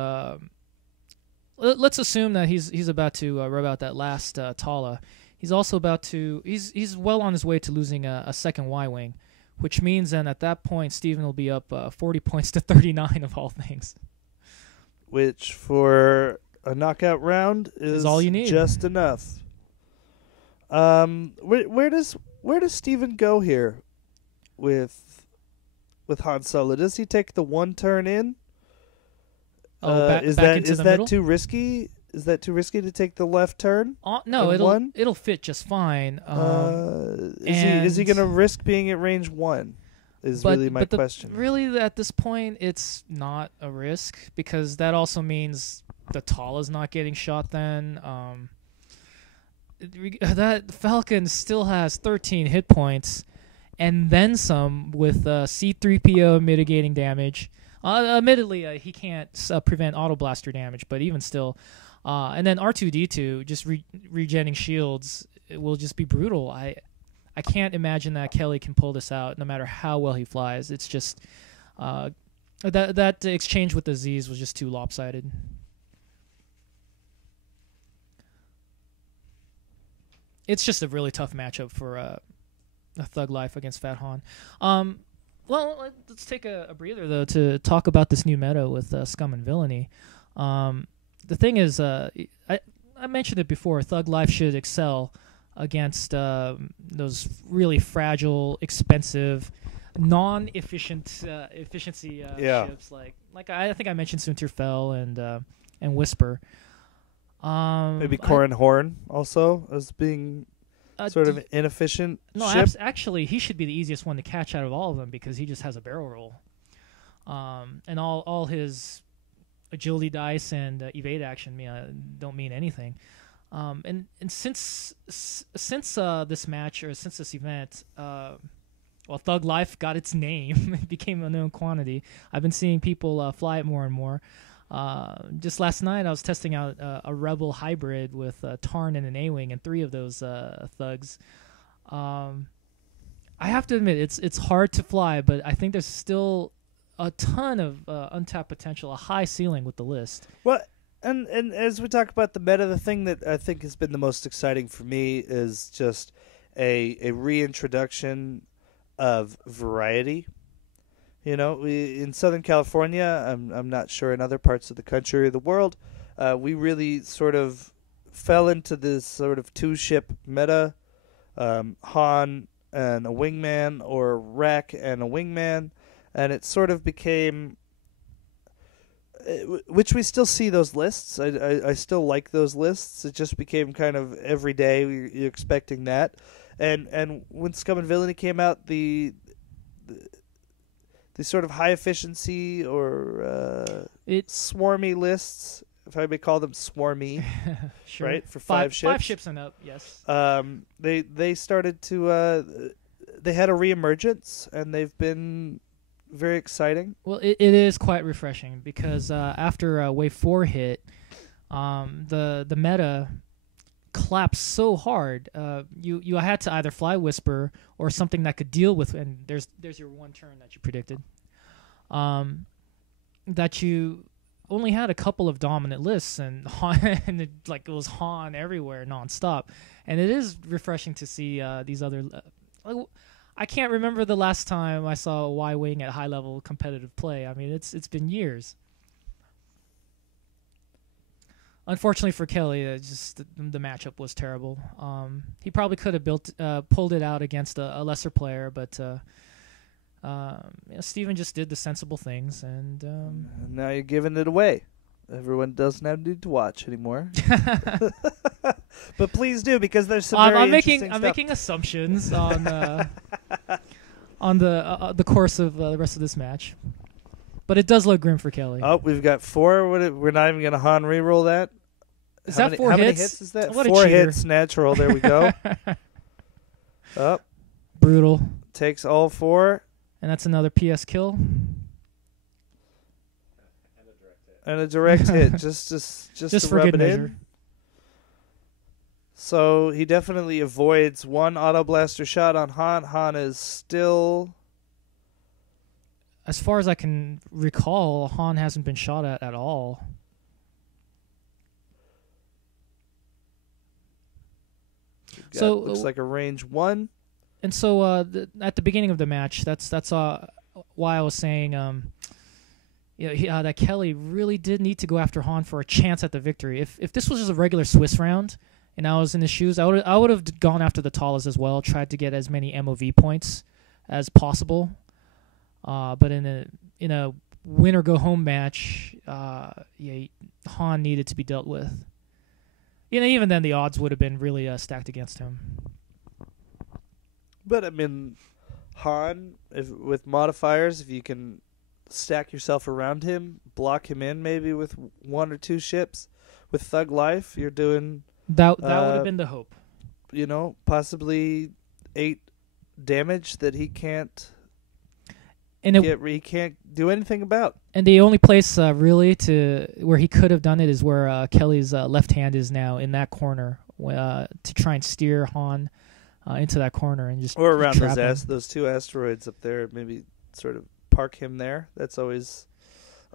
let's assume that he's about to rub out that last Tala. He's also about to he's well on his way to losing a second Y-wing, which means then at that point Steven will be up 40 points to 39 of all things. Which for a knockout round is all you need. Just enough. Where does Steven go here with Han Solo? Does he take the 1 turn in? Back is into the middle? Too risky? Is that too risky to take the left turn? No, it'll fit just fine. Is he going to risk being at range 1? Is really my question. Really, at this point, it's not a risk because that also means the Tala's not getting shot. Then that Falcon still has 13 hit points, and then some with C-3PO mitigating damage. Admittedly, he can't prevent Autoblaster damage, but even still. And then R2-D2 just regenning shields, it will just be brutal. I can't imagine that Kelly can pull this out no matter how well he flies. It's just that exchange with the Z's was just too lopsided. It's just a really tough matchup for a Thug Life against Fat Han. Well, let's take a breather, though, to talk about this new meta with Scum and Villainy. The thing is, I mentioned it before, Thug Life should excel against those really fragile, expensive, non-efficient efficiency ships like I think I mentioned Sunterfell and Whisper. Maybe Corin Horn also as being sort of inefficient ship. Actually, he should be the easiest one to catch out of all of them because he just has a barrel roll, and all his agility dice and evade action don't mean anything. And since this match or since this event, Thug Life got its name. It became a known quantity. I've been seeing people fly it more and more. Just last night, I was testing out a Rebel hybrid with Tarn and an A-Wing and 3 of those thugs. I have to admit, it's hard to fly, but I think there's still a ton of untapped potential, a high ceiling with the list. Well, and as we talk about the meta, the thing that I think has been the most exciting for me is just a reintroduction of variety. You know, in Southern California, I'm not sure in other parts of the country or the world, we really sort of fell into this sort of 2-ship meta, Han and a wingman or Wreck and a wingman, and it sort of became, which we still see those lists. I still like those lists. It just became kind of every day you're expecting that, and when Scum and Villainy came out, the sort of high efficiency or swarmy lists, if I may call them swarmy, sure. Right, for 5 ships. 5 ships and up, yes. They started to they had a reemergence, and they've been very exciting. Well, it is quite refreshing because after Wave 4 hit, the meta collapsed so hard. You had to either fly Whisper or something that could deal with, and there's your one turn that you predicted. That you only had a couple of dominant lists, and Han, and it was Han everywhere nonstop. And it is refreshing to see these other. I can't remember the last time I saw a Y-wing at high level competitive play. I mean, it's been years. Unfortunately for Kelly, just the matchup was terrible. He probably could have pulled it out against a lesser player, but Steven just did the sensible things, and now you're giving it away. Everyone doesn't have need to watch anymore. But please do, because there's some very interesting stuff. I'm making assumptions on the course of the rest of this match. But it does look grim for Kelly. Oh, we've got 4. We're not even going to Han reroll that. Is that 4 hits? How many hits is that? What 4 a cheater. hits natural. There we go. Up. Brutal. Takes all 4. And that's another PS kill. And a direct hit. Just to for rub good it measure. in. So he definitely avoids one Autoblaster shot on Han. Han is still... As far as I can recall, Han hasn't been shot at all. So looks like a range 1. And so at the beginning of the match, that's why I was saying that Kelly really did need to go after Han for a chance at the victory. If this was just a regular Swiss round and I was in his shoes, I would have gone after the Talas as well, tried to get as many MOV points as possible. But in a win or go home match, Han needed to be dealt with. Even then, the odds would have been really stacked against him. But I mean, Han, with modifiers, if you can stack yourself around him, block him in maybe with 1 or 2 ships, with Thug Life, you're doing that would have been the hope. Possibly 8 damage that he can't. He can't do anything about. And the only place really where he could have done it is where Kelly's left hand is now, in that corner, to try and steer Han into that corner and just or around those 2 asteroids up there. Maybe sort of park him there. That's always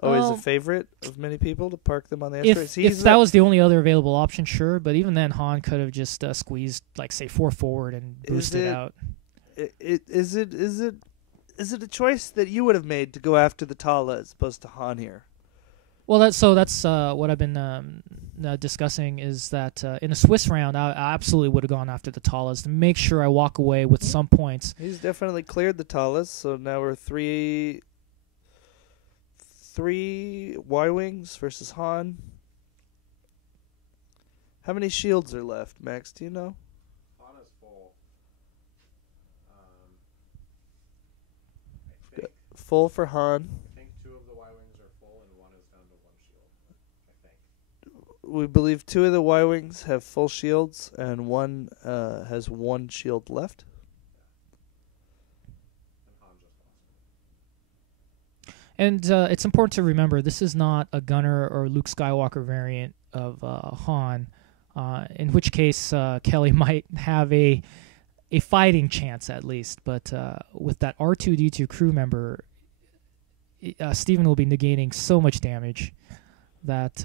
a favorite of many people, to park them on the asteroids. If that was the only other available option, sure. But even then, Han could have just squeezed, say, 4 forward and boosted out. Is it a choice that you would have made to go after the Tala as opposed to Han here? Well, that's what I've been discussing is that in a Swiss round, I absolutely would have gone after the Talas to make sure I walk away with some points. He's definitely cleared the Talas, so now we're three Y-Wings versus Han. How many shields are left, Max? Do you know? Han is full. I think, Full for Han. I think 2 of the Y-Wings are full and 1 is down to 1 shield. I think. We believe 2 of the Y-Wings have full shields, and 1 has 1 shield left. And Han just lost. And it's important to remember this is not a Gunner or Luke Skywalker variant of Han, in which case Kelly might have a fighting chance at least. But with that R2-D2 crew member, Steven will be negating so much damage that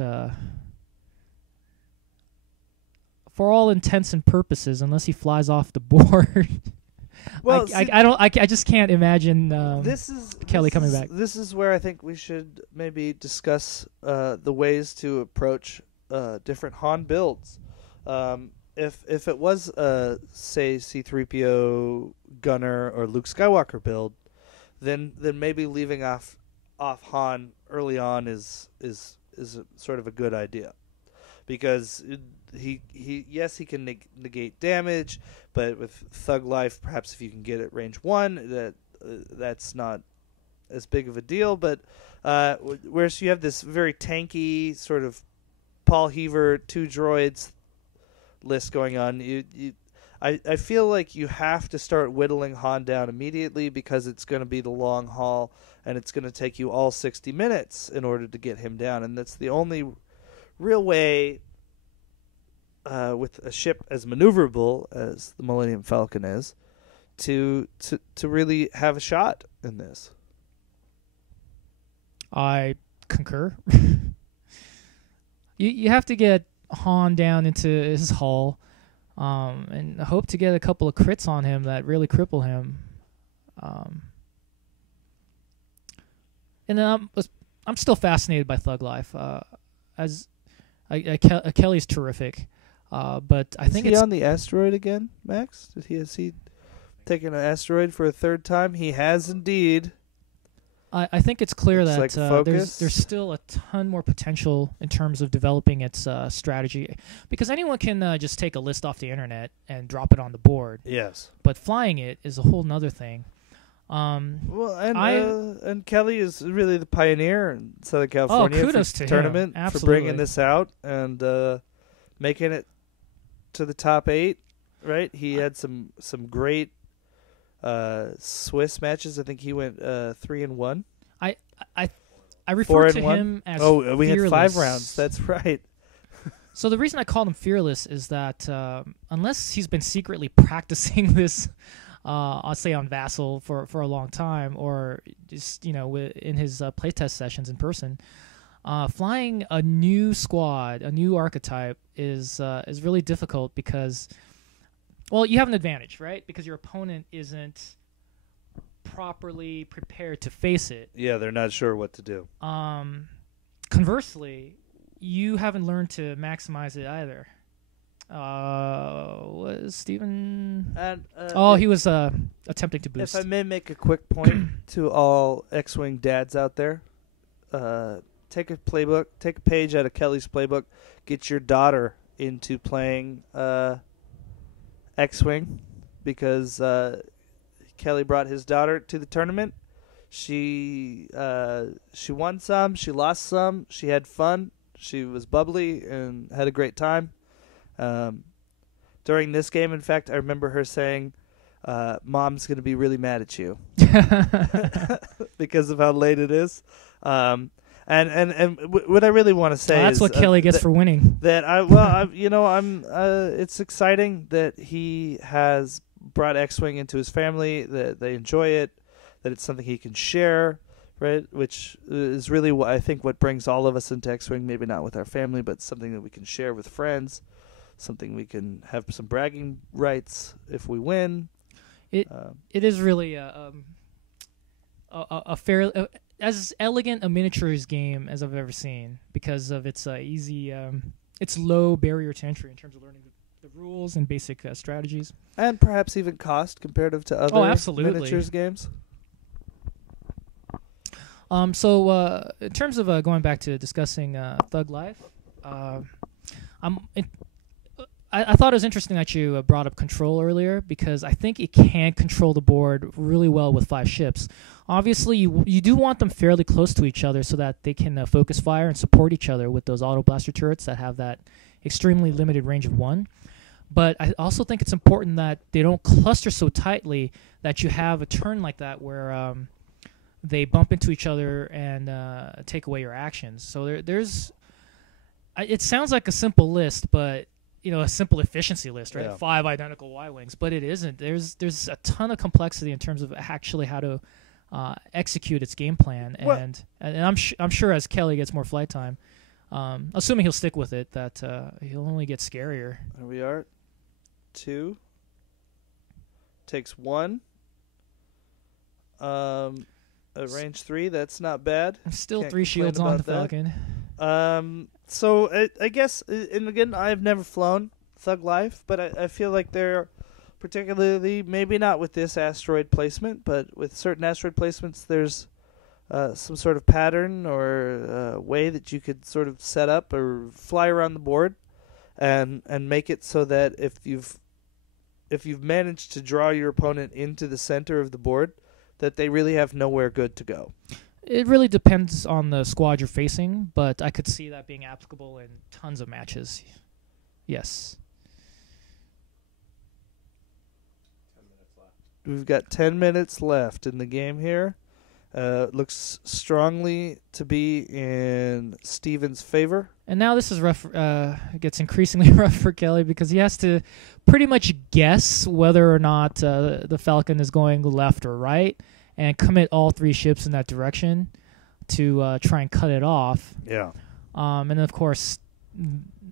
for all intents and purposes, unless he flies off the board, Well, I just can't imagine Kelly coming back. This is where I think we should maybe discuss the ways to approach different Han builds. If it was say C-3PO Gunner or Luke Skywalker build, then maybe leaving off Han early on is sort of a good idea, because he can negate damage, but with Thug Life, perhaps if you can get at range 1, that's not as big of a deal. But whereas you have this very tanky sort of Paul Heaver 2 droids list going on, I feel like you have to start whittling Han down immediately, because it's going to be the long haul and it's going to take you all 60 minutes in order to get him down, and that's the only real way with a ship as maneuverable as the Millennium Falcon is to really have a shot in this. I concur. You have to get Han down into his hull, and hope to get a couple of crits on him that really cripple him. And I'm still fascinated by Thug Life. Kelly's terrific, but I think is he on the asteroid again, Max? Has he taken an asteroid for a 3rd time? He has indeed. I think it's clear Looks that like there's still a ton more potential in terms of developing its strategy, because anyone can just take a list off the internet and drop it on the board. Yes, but flying it is a whole nother thing. And Kelly is really the pioneer in Southern California kudos for to tournament him. for bringing this out and making it to the top 8. Right, he had some great Swiss matches. I think he went 3-1. I refer to him as we fearless. had 5 rounds. That's right. So the reason I called him fearless is that unless he's been secretly practicing this, I'll say on Vassal for a long time, or just in his playtest sessions in person, flying a new squad, a new archetype is really difficult because, well, you have an advantage, right? Because your opponent isn't properly prepared to face it. Yeah, they're not sure what to do. Conversely, you haven't learned to maximize it either. Was Steven? He was attempting to boost. If I may make a quick point to all X-Wing dads out there, take a page out of Kelly's playbook, get your daughter into playing X-Wing, because Kelly brought his daughter to the tournament. She won some, she lost some, she had fun, she was bubbly and had a great time. During this game, in fact, I remember her saying, Mom's going to be really mad at you because of how late it is. And what I really want to say that's is what Kelly gets for winning. It's exciting that he has brought X-Wing into his family, that they enjoy it, that it's something he can share, right? Which is really what I think what brings all of us into X-Wing, maybe not with our family, but something that we can share with friends, something we can have some bragging rights if we win. It is really a fair. as elegant a miniatures game as I've ever seen because of its easy, its low barrier to entry in terms of learning the rules and basic strategies, and perhaps even cost comparative to other absolutely. miniatures games. So in terms of going back to discussing Thug Life, I thought it was interesting that you brought up control earlier because I think it can control the board really well with 5 ships. Obviously, you do want them fairly close to each other so that they can focus fire and support each other with those Autoblaster turrets that have that extremely limited range of 1. But I also think it's important that they don't cluster so tightly that you have a turn like that where they bump into each other and take away your actions. So there's... It sounds like a simple list, but... a simple efficiency list, right? Yeah. 5 identical Y-wings, but it isn't. There's a ton of complexity in terms of actually how to execute its game plan, and I'm sure as Kelly gets more flight time, assuming he'll stick with it, that he'll only get scarier. There we are. 2 takes 1. A range 3. That's not bad. Still Can't 3 shields complain on the about Falcon. So I guess, and again, I've never flown Thug Life, but I feel like they're particularly, maybe not with this asteroid placement, but with certain asteroid placements, there's some sort of pattern or way that you could sort of set up or fly around the board and make it so that if you've managed to draw your opponent into the center of the board, that they really have nowhere good to go. It really depends on the squad you're facing, but I could see that being applicable in tons of matches. Yes. 10 minutes left. We've got 10 minutes left in the game here. Looks strongly to be in Steven's favor. And now this is rough. It gets increasingly rough for Kelly because he has to pretty much guess whether or not the Falcon is going left or right, and commit all 3 ships in that direction to try and cut it off. Yeah. And then, of course,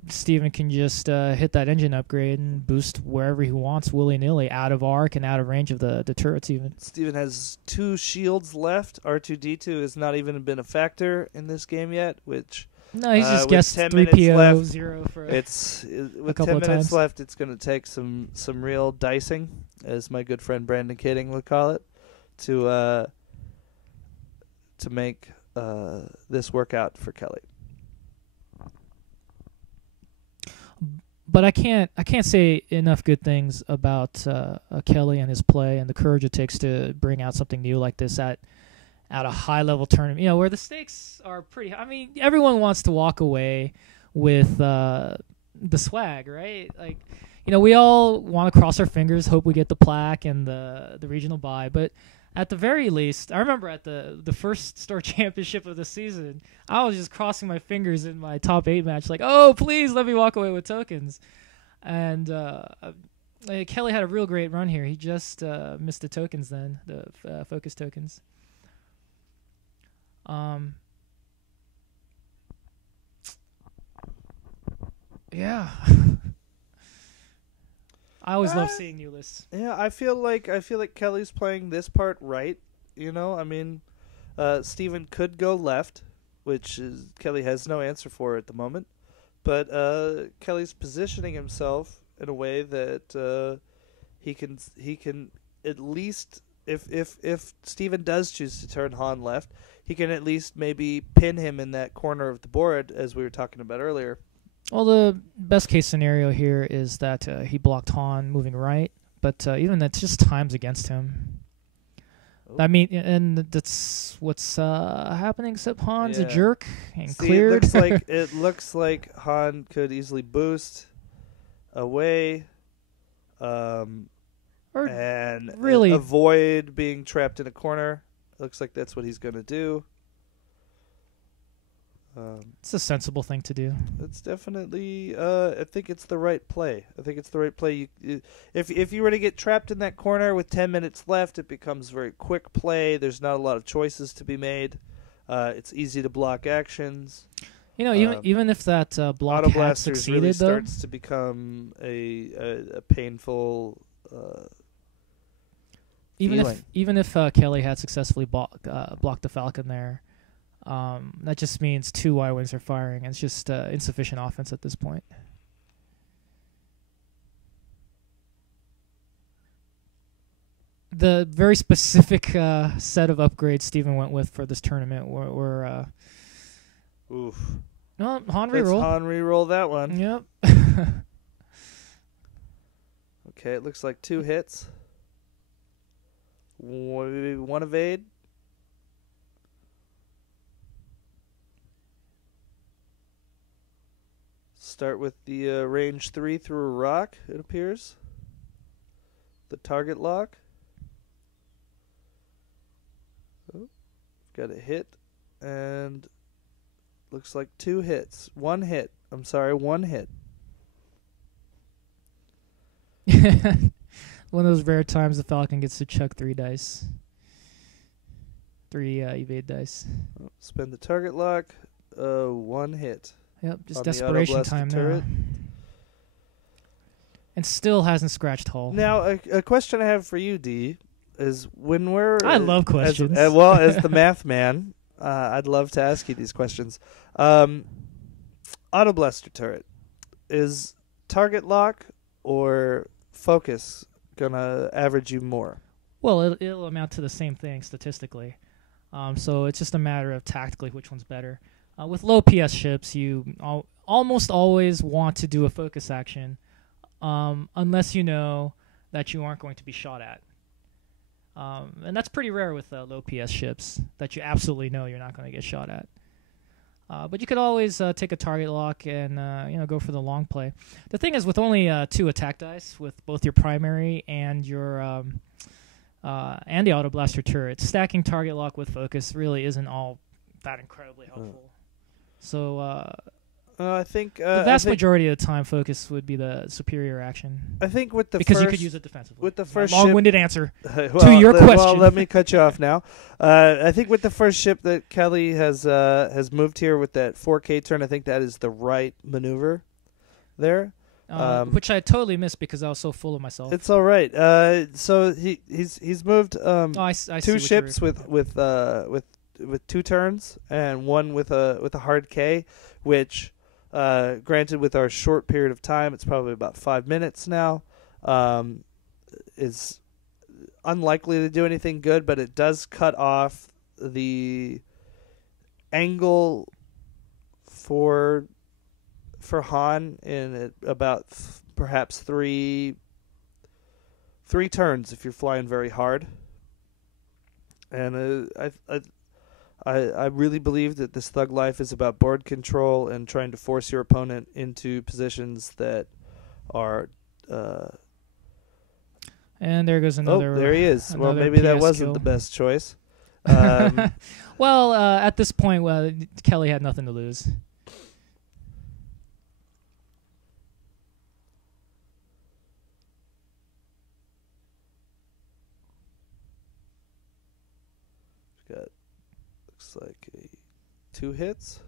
Steven can just hit that engine upgrade and boost wherever he wants willy-nilly, out of arc and out of range of the turrets even. Steven has 2 shields left. R2-D2 has not even been a factor in this game yet, which... No, he's just guessed 10 3PO left, 0 for with couple 10 of minutes times. left, it's going to take some real dicing, as my good friend Brandon Kading would call it, to make this work out for Kelly. But I can't say enough good things about Kelly and his play and the courage it takes to bring out something new like this at a high level tournament. Where the stakes are pretty high. I mean, everyone wants to walk away with the swag, right? Like, we all want to cross our fingers, hope we get the plaque and the regional bye, but at the very least, I remember at the first Store Championship of the season, I was just crossing my fingers in my top 8 match, like, oh, please let me walk away with tokens. And Kelly had a real great run here. He just missed the tokens then, the focus tokens. Yeah. I always love seeing new lists. Yeah, I feel like Kelly's playing this part right. I mean, Steven could go left, which Kelly has no answer for at the moment. But Kelly's positioning himself in a way that he can at least, if Steven does choose to turn Han left, he can at least maybe pin him in that corner of the board, as we were talking about earlier. Well, the best case scenario here is that he blocked Han moving right, but even that's just times against him. Oh. I mean, and that's what's happening. Except Han's a Yeah. jerk and See, cleared. It looks like Han could easily boost away, and really- avoid being trapped in a corner. Looks like that's what he's going to do. It's a sensible thing to do. It's definitely. I think it's the right play. If you were to get trapped in that corner with 10 minutes left, it becomes very quick play. There's not a lot of choices to be made. It's easy to block actions. Even if that block had Autoblasters succeeded, really though, starts to become a painful even if Kelly had successfully blocked the Falcon there, that just means 2 Y-wings are firing. And it's just insufficient offense at this point. The very specific set of upgrades Steven went with for this tournament were Oof. no, Han Let's reroll. Han reroll that one. Yep. Okay, it looks like 2 hits. One evade. Start with the range 3 through a rock, it appears. The target lock. Oh, got a hit. And looks like 2 hits. 1 hit. I'm sorry, 1 hit. One of those rare times the Falcon gets to chuck 3 dice. 3 evade dice. Oh, spend the target lock. 1 hit. Yep, just On the desperation Autoblaster time turret. now. And still hasn't scratched Hull. Now, a question I have for you, D, is when we're... I love questions. As the math man, I'd love to ask you these questions. Autoblaster turret. Is target lock or focus going to average you more? Well, it'll amount to the same thing statistically. So it's just a matter of tactically which one's better. With low PS ships, you almost always want to do a focus action unless you know that you aren't going to be shot at. And that's pretty rare with low PS ships, that you absolutely know you're not going to get shot at. But you could always take a target lock and go for the long play. The thing is, with only 2 attack dice, with both your primary and your and the Autoblaster turret, stacking target lock with focus really isn't all that incredibly helpful. So I think the vast majority of the time, focus would be the superior action. I think with the because first, you could use it defensively. with the first long-winded answer well, to your question. Well, let me cut you off now. I think with the first ship that Kelly has moved here with that 4K turn, I think that is the right maneuver there. Which I totally missed because I was so full of myself. It's all right. So he's moved I 2 ships with 2 turns and 1 with a hard K, which granted with our short period of time, it's probably about 5 minutes now, is unlikely to do anything good, but it does cut off the angle for Han in about perhaps 3 turns if you're flying very hard. And I really believe that this Thug Life is about board control and trying to force your opponent into positions that are... and there goes another... Oh, there he is. Well, maybe PS that wasn't skill. the best choice. Well, at this point, Kelly had nothing to lose. Got, looks like 2 hits.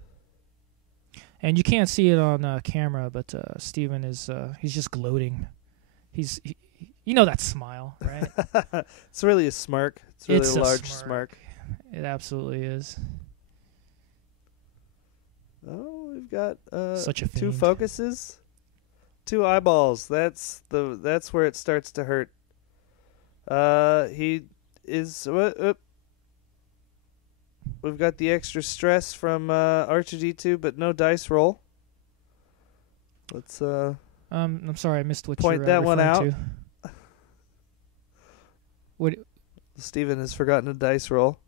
And you can't see it on camera, but Steven is he's just gloating. You know that smile, right? It's really a smirk. It's really It's a a large smirk. smirk. It absolutely is. Oh, we've got Such a 2 fiend. focuses, 2 eyeballs. That's where it starts to hurt. He is. We've got the extra stress from R2D2, but no dice roll. Let's I'm sorry, I missed what point you're that one out. referring to. What? Steven has forgotten a dice roll.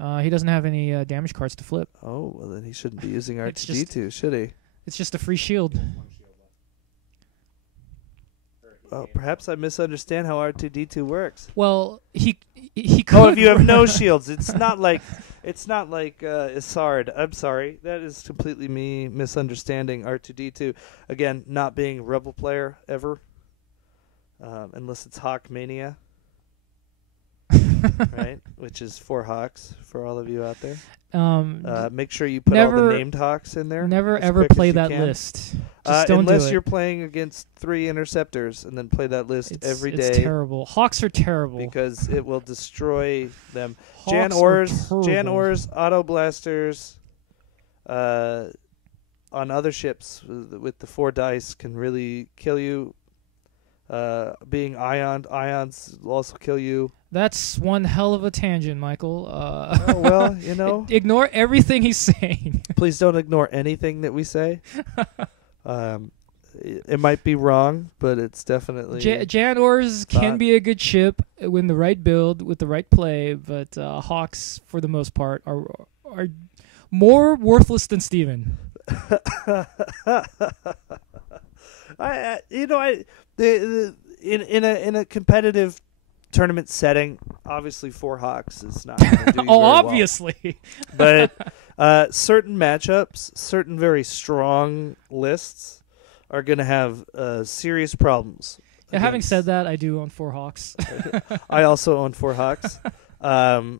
He doesn't have any damage cards to flip. Oh, well then he shouldn't be using It's R2D2, should he? It's just a free shield. Oh, perhaps I misunderstand how R2D2 works. Well, he could. Oh, if you have no shields, it's not like Isard. I'm sorry, that is completely me misunderstanding R2D2. Again, not being a Rebel player ever, unless it's Hawk Mania, right? Which is 4 Hawks for all of you out there. Make sure you put all the named Hawks in there. Never as ever quick as play you that can. list. Just don't do unless it. you're playing against 3 interceptors, and then play that list every day. It's terrible. Hawks are terrible. Because it will destroy them. Hawks Jan are Ors, terrible. Autoblasters, on other ships with the 4 dice can really kill you. Being ions will also kill you. That's one hell of a tangent, Michael. Oh, well, you know. Ignore everything he's saying. Please don't ignore anything that we say. It might be wrong, but it's definitely... Jan Ors can be a good ship when the right build, with the right play, but Hawks, for the most part, are more worthless than Steven. In a competitive tournament setting, obviously 4 Hawks is not going to do you very obviously. well. But certain matchups, certain very strong lists are going to have serious problems. Yeah, having said that, I do own 4 Hawks. I also own 4 Hawks. I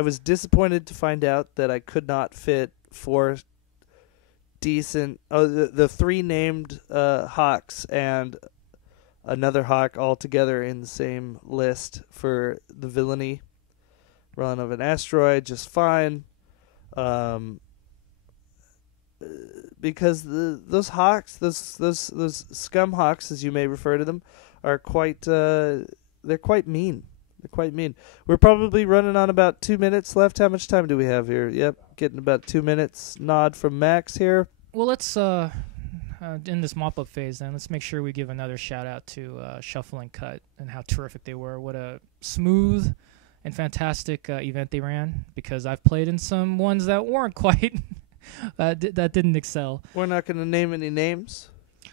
was disappointed to find out that I could not fit 4 decent... the 3 named Hawks and another Hawk all together in the same list for the villainy run of an asteroid just fine. Because those Hawks, those scum Hawks, as you may refer to them, are quite they're quite mean. They're quite mean. We're probably running on about 2 minutes left. How much time do we have here? Yep, getting about 2 minutes. Nod from Max here. Well, let's in this mop-up phase, then let's make sure we give another shout-out to Shuffle and Cut and how terrific they were. What a smooth and fantastic event they ran, because I've played in some ones that weren't quite, that didn't excel. We're not going to name any names,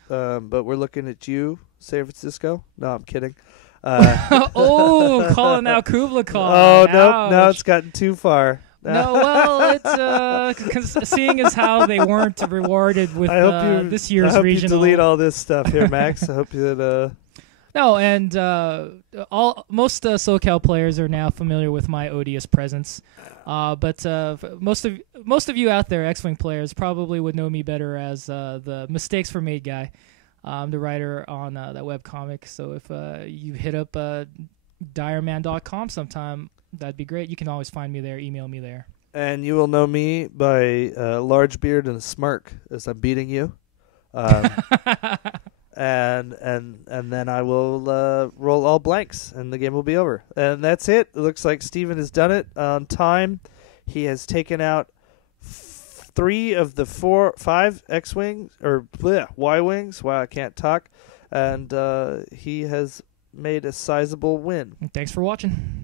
but we're looking at you, San Francisco. No, I'm kidding. Calling out Kubla Khan. Oh, Ouch. no, now it's gotten too far. No, well, it's seeing as how they weren't rewarded with this year's I hope regional. you delete all this stuff here, Max. I hope that. No, and most SoCal players are now familiar with my odious presence, but most of you out there, X-Wing players, probably would know me better as the Mistakes Were Made guy. I'm the writer on that webcomic, so if you hit up direman.com sometime, that'd be great. You can always find me there, email me there. And you will know me by a large beard and a smirk as I'm beating you. And then I will roll all blanks, and the game will be over. And that's it. It looks like Steven has done it on time. He has taken out 3 of the 5 X-Wings, or Y-Wings. Wow, I can't talk. And he has made a sizable win. Thanks for watching.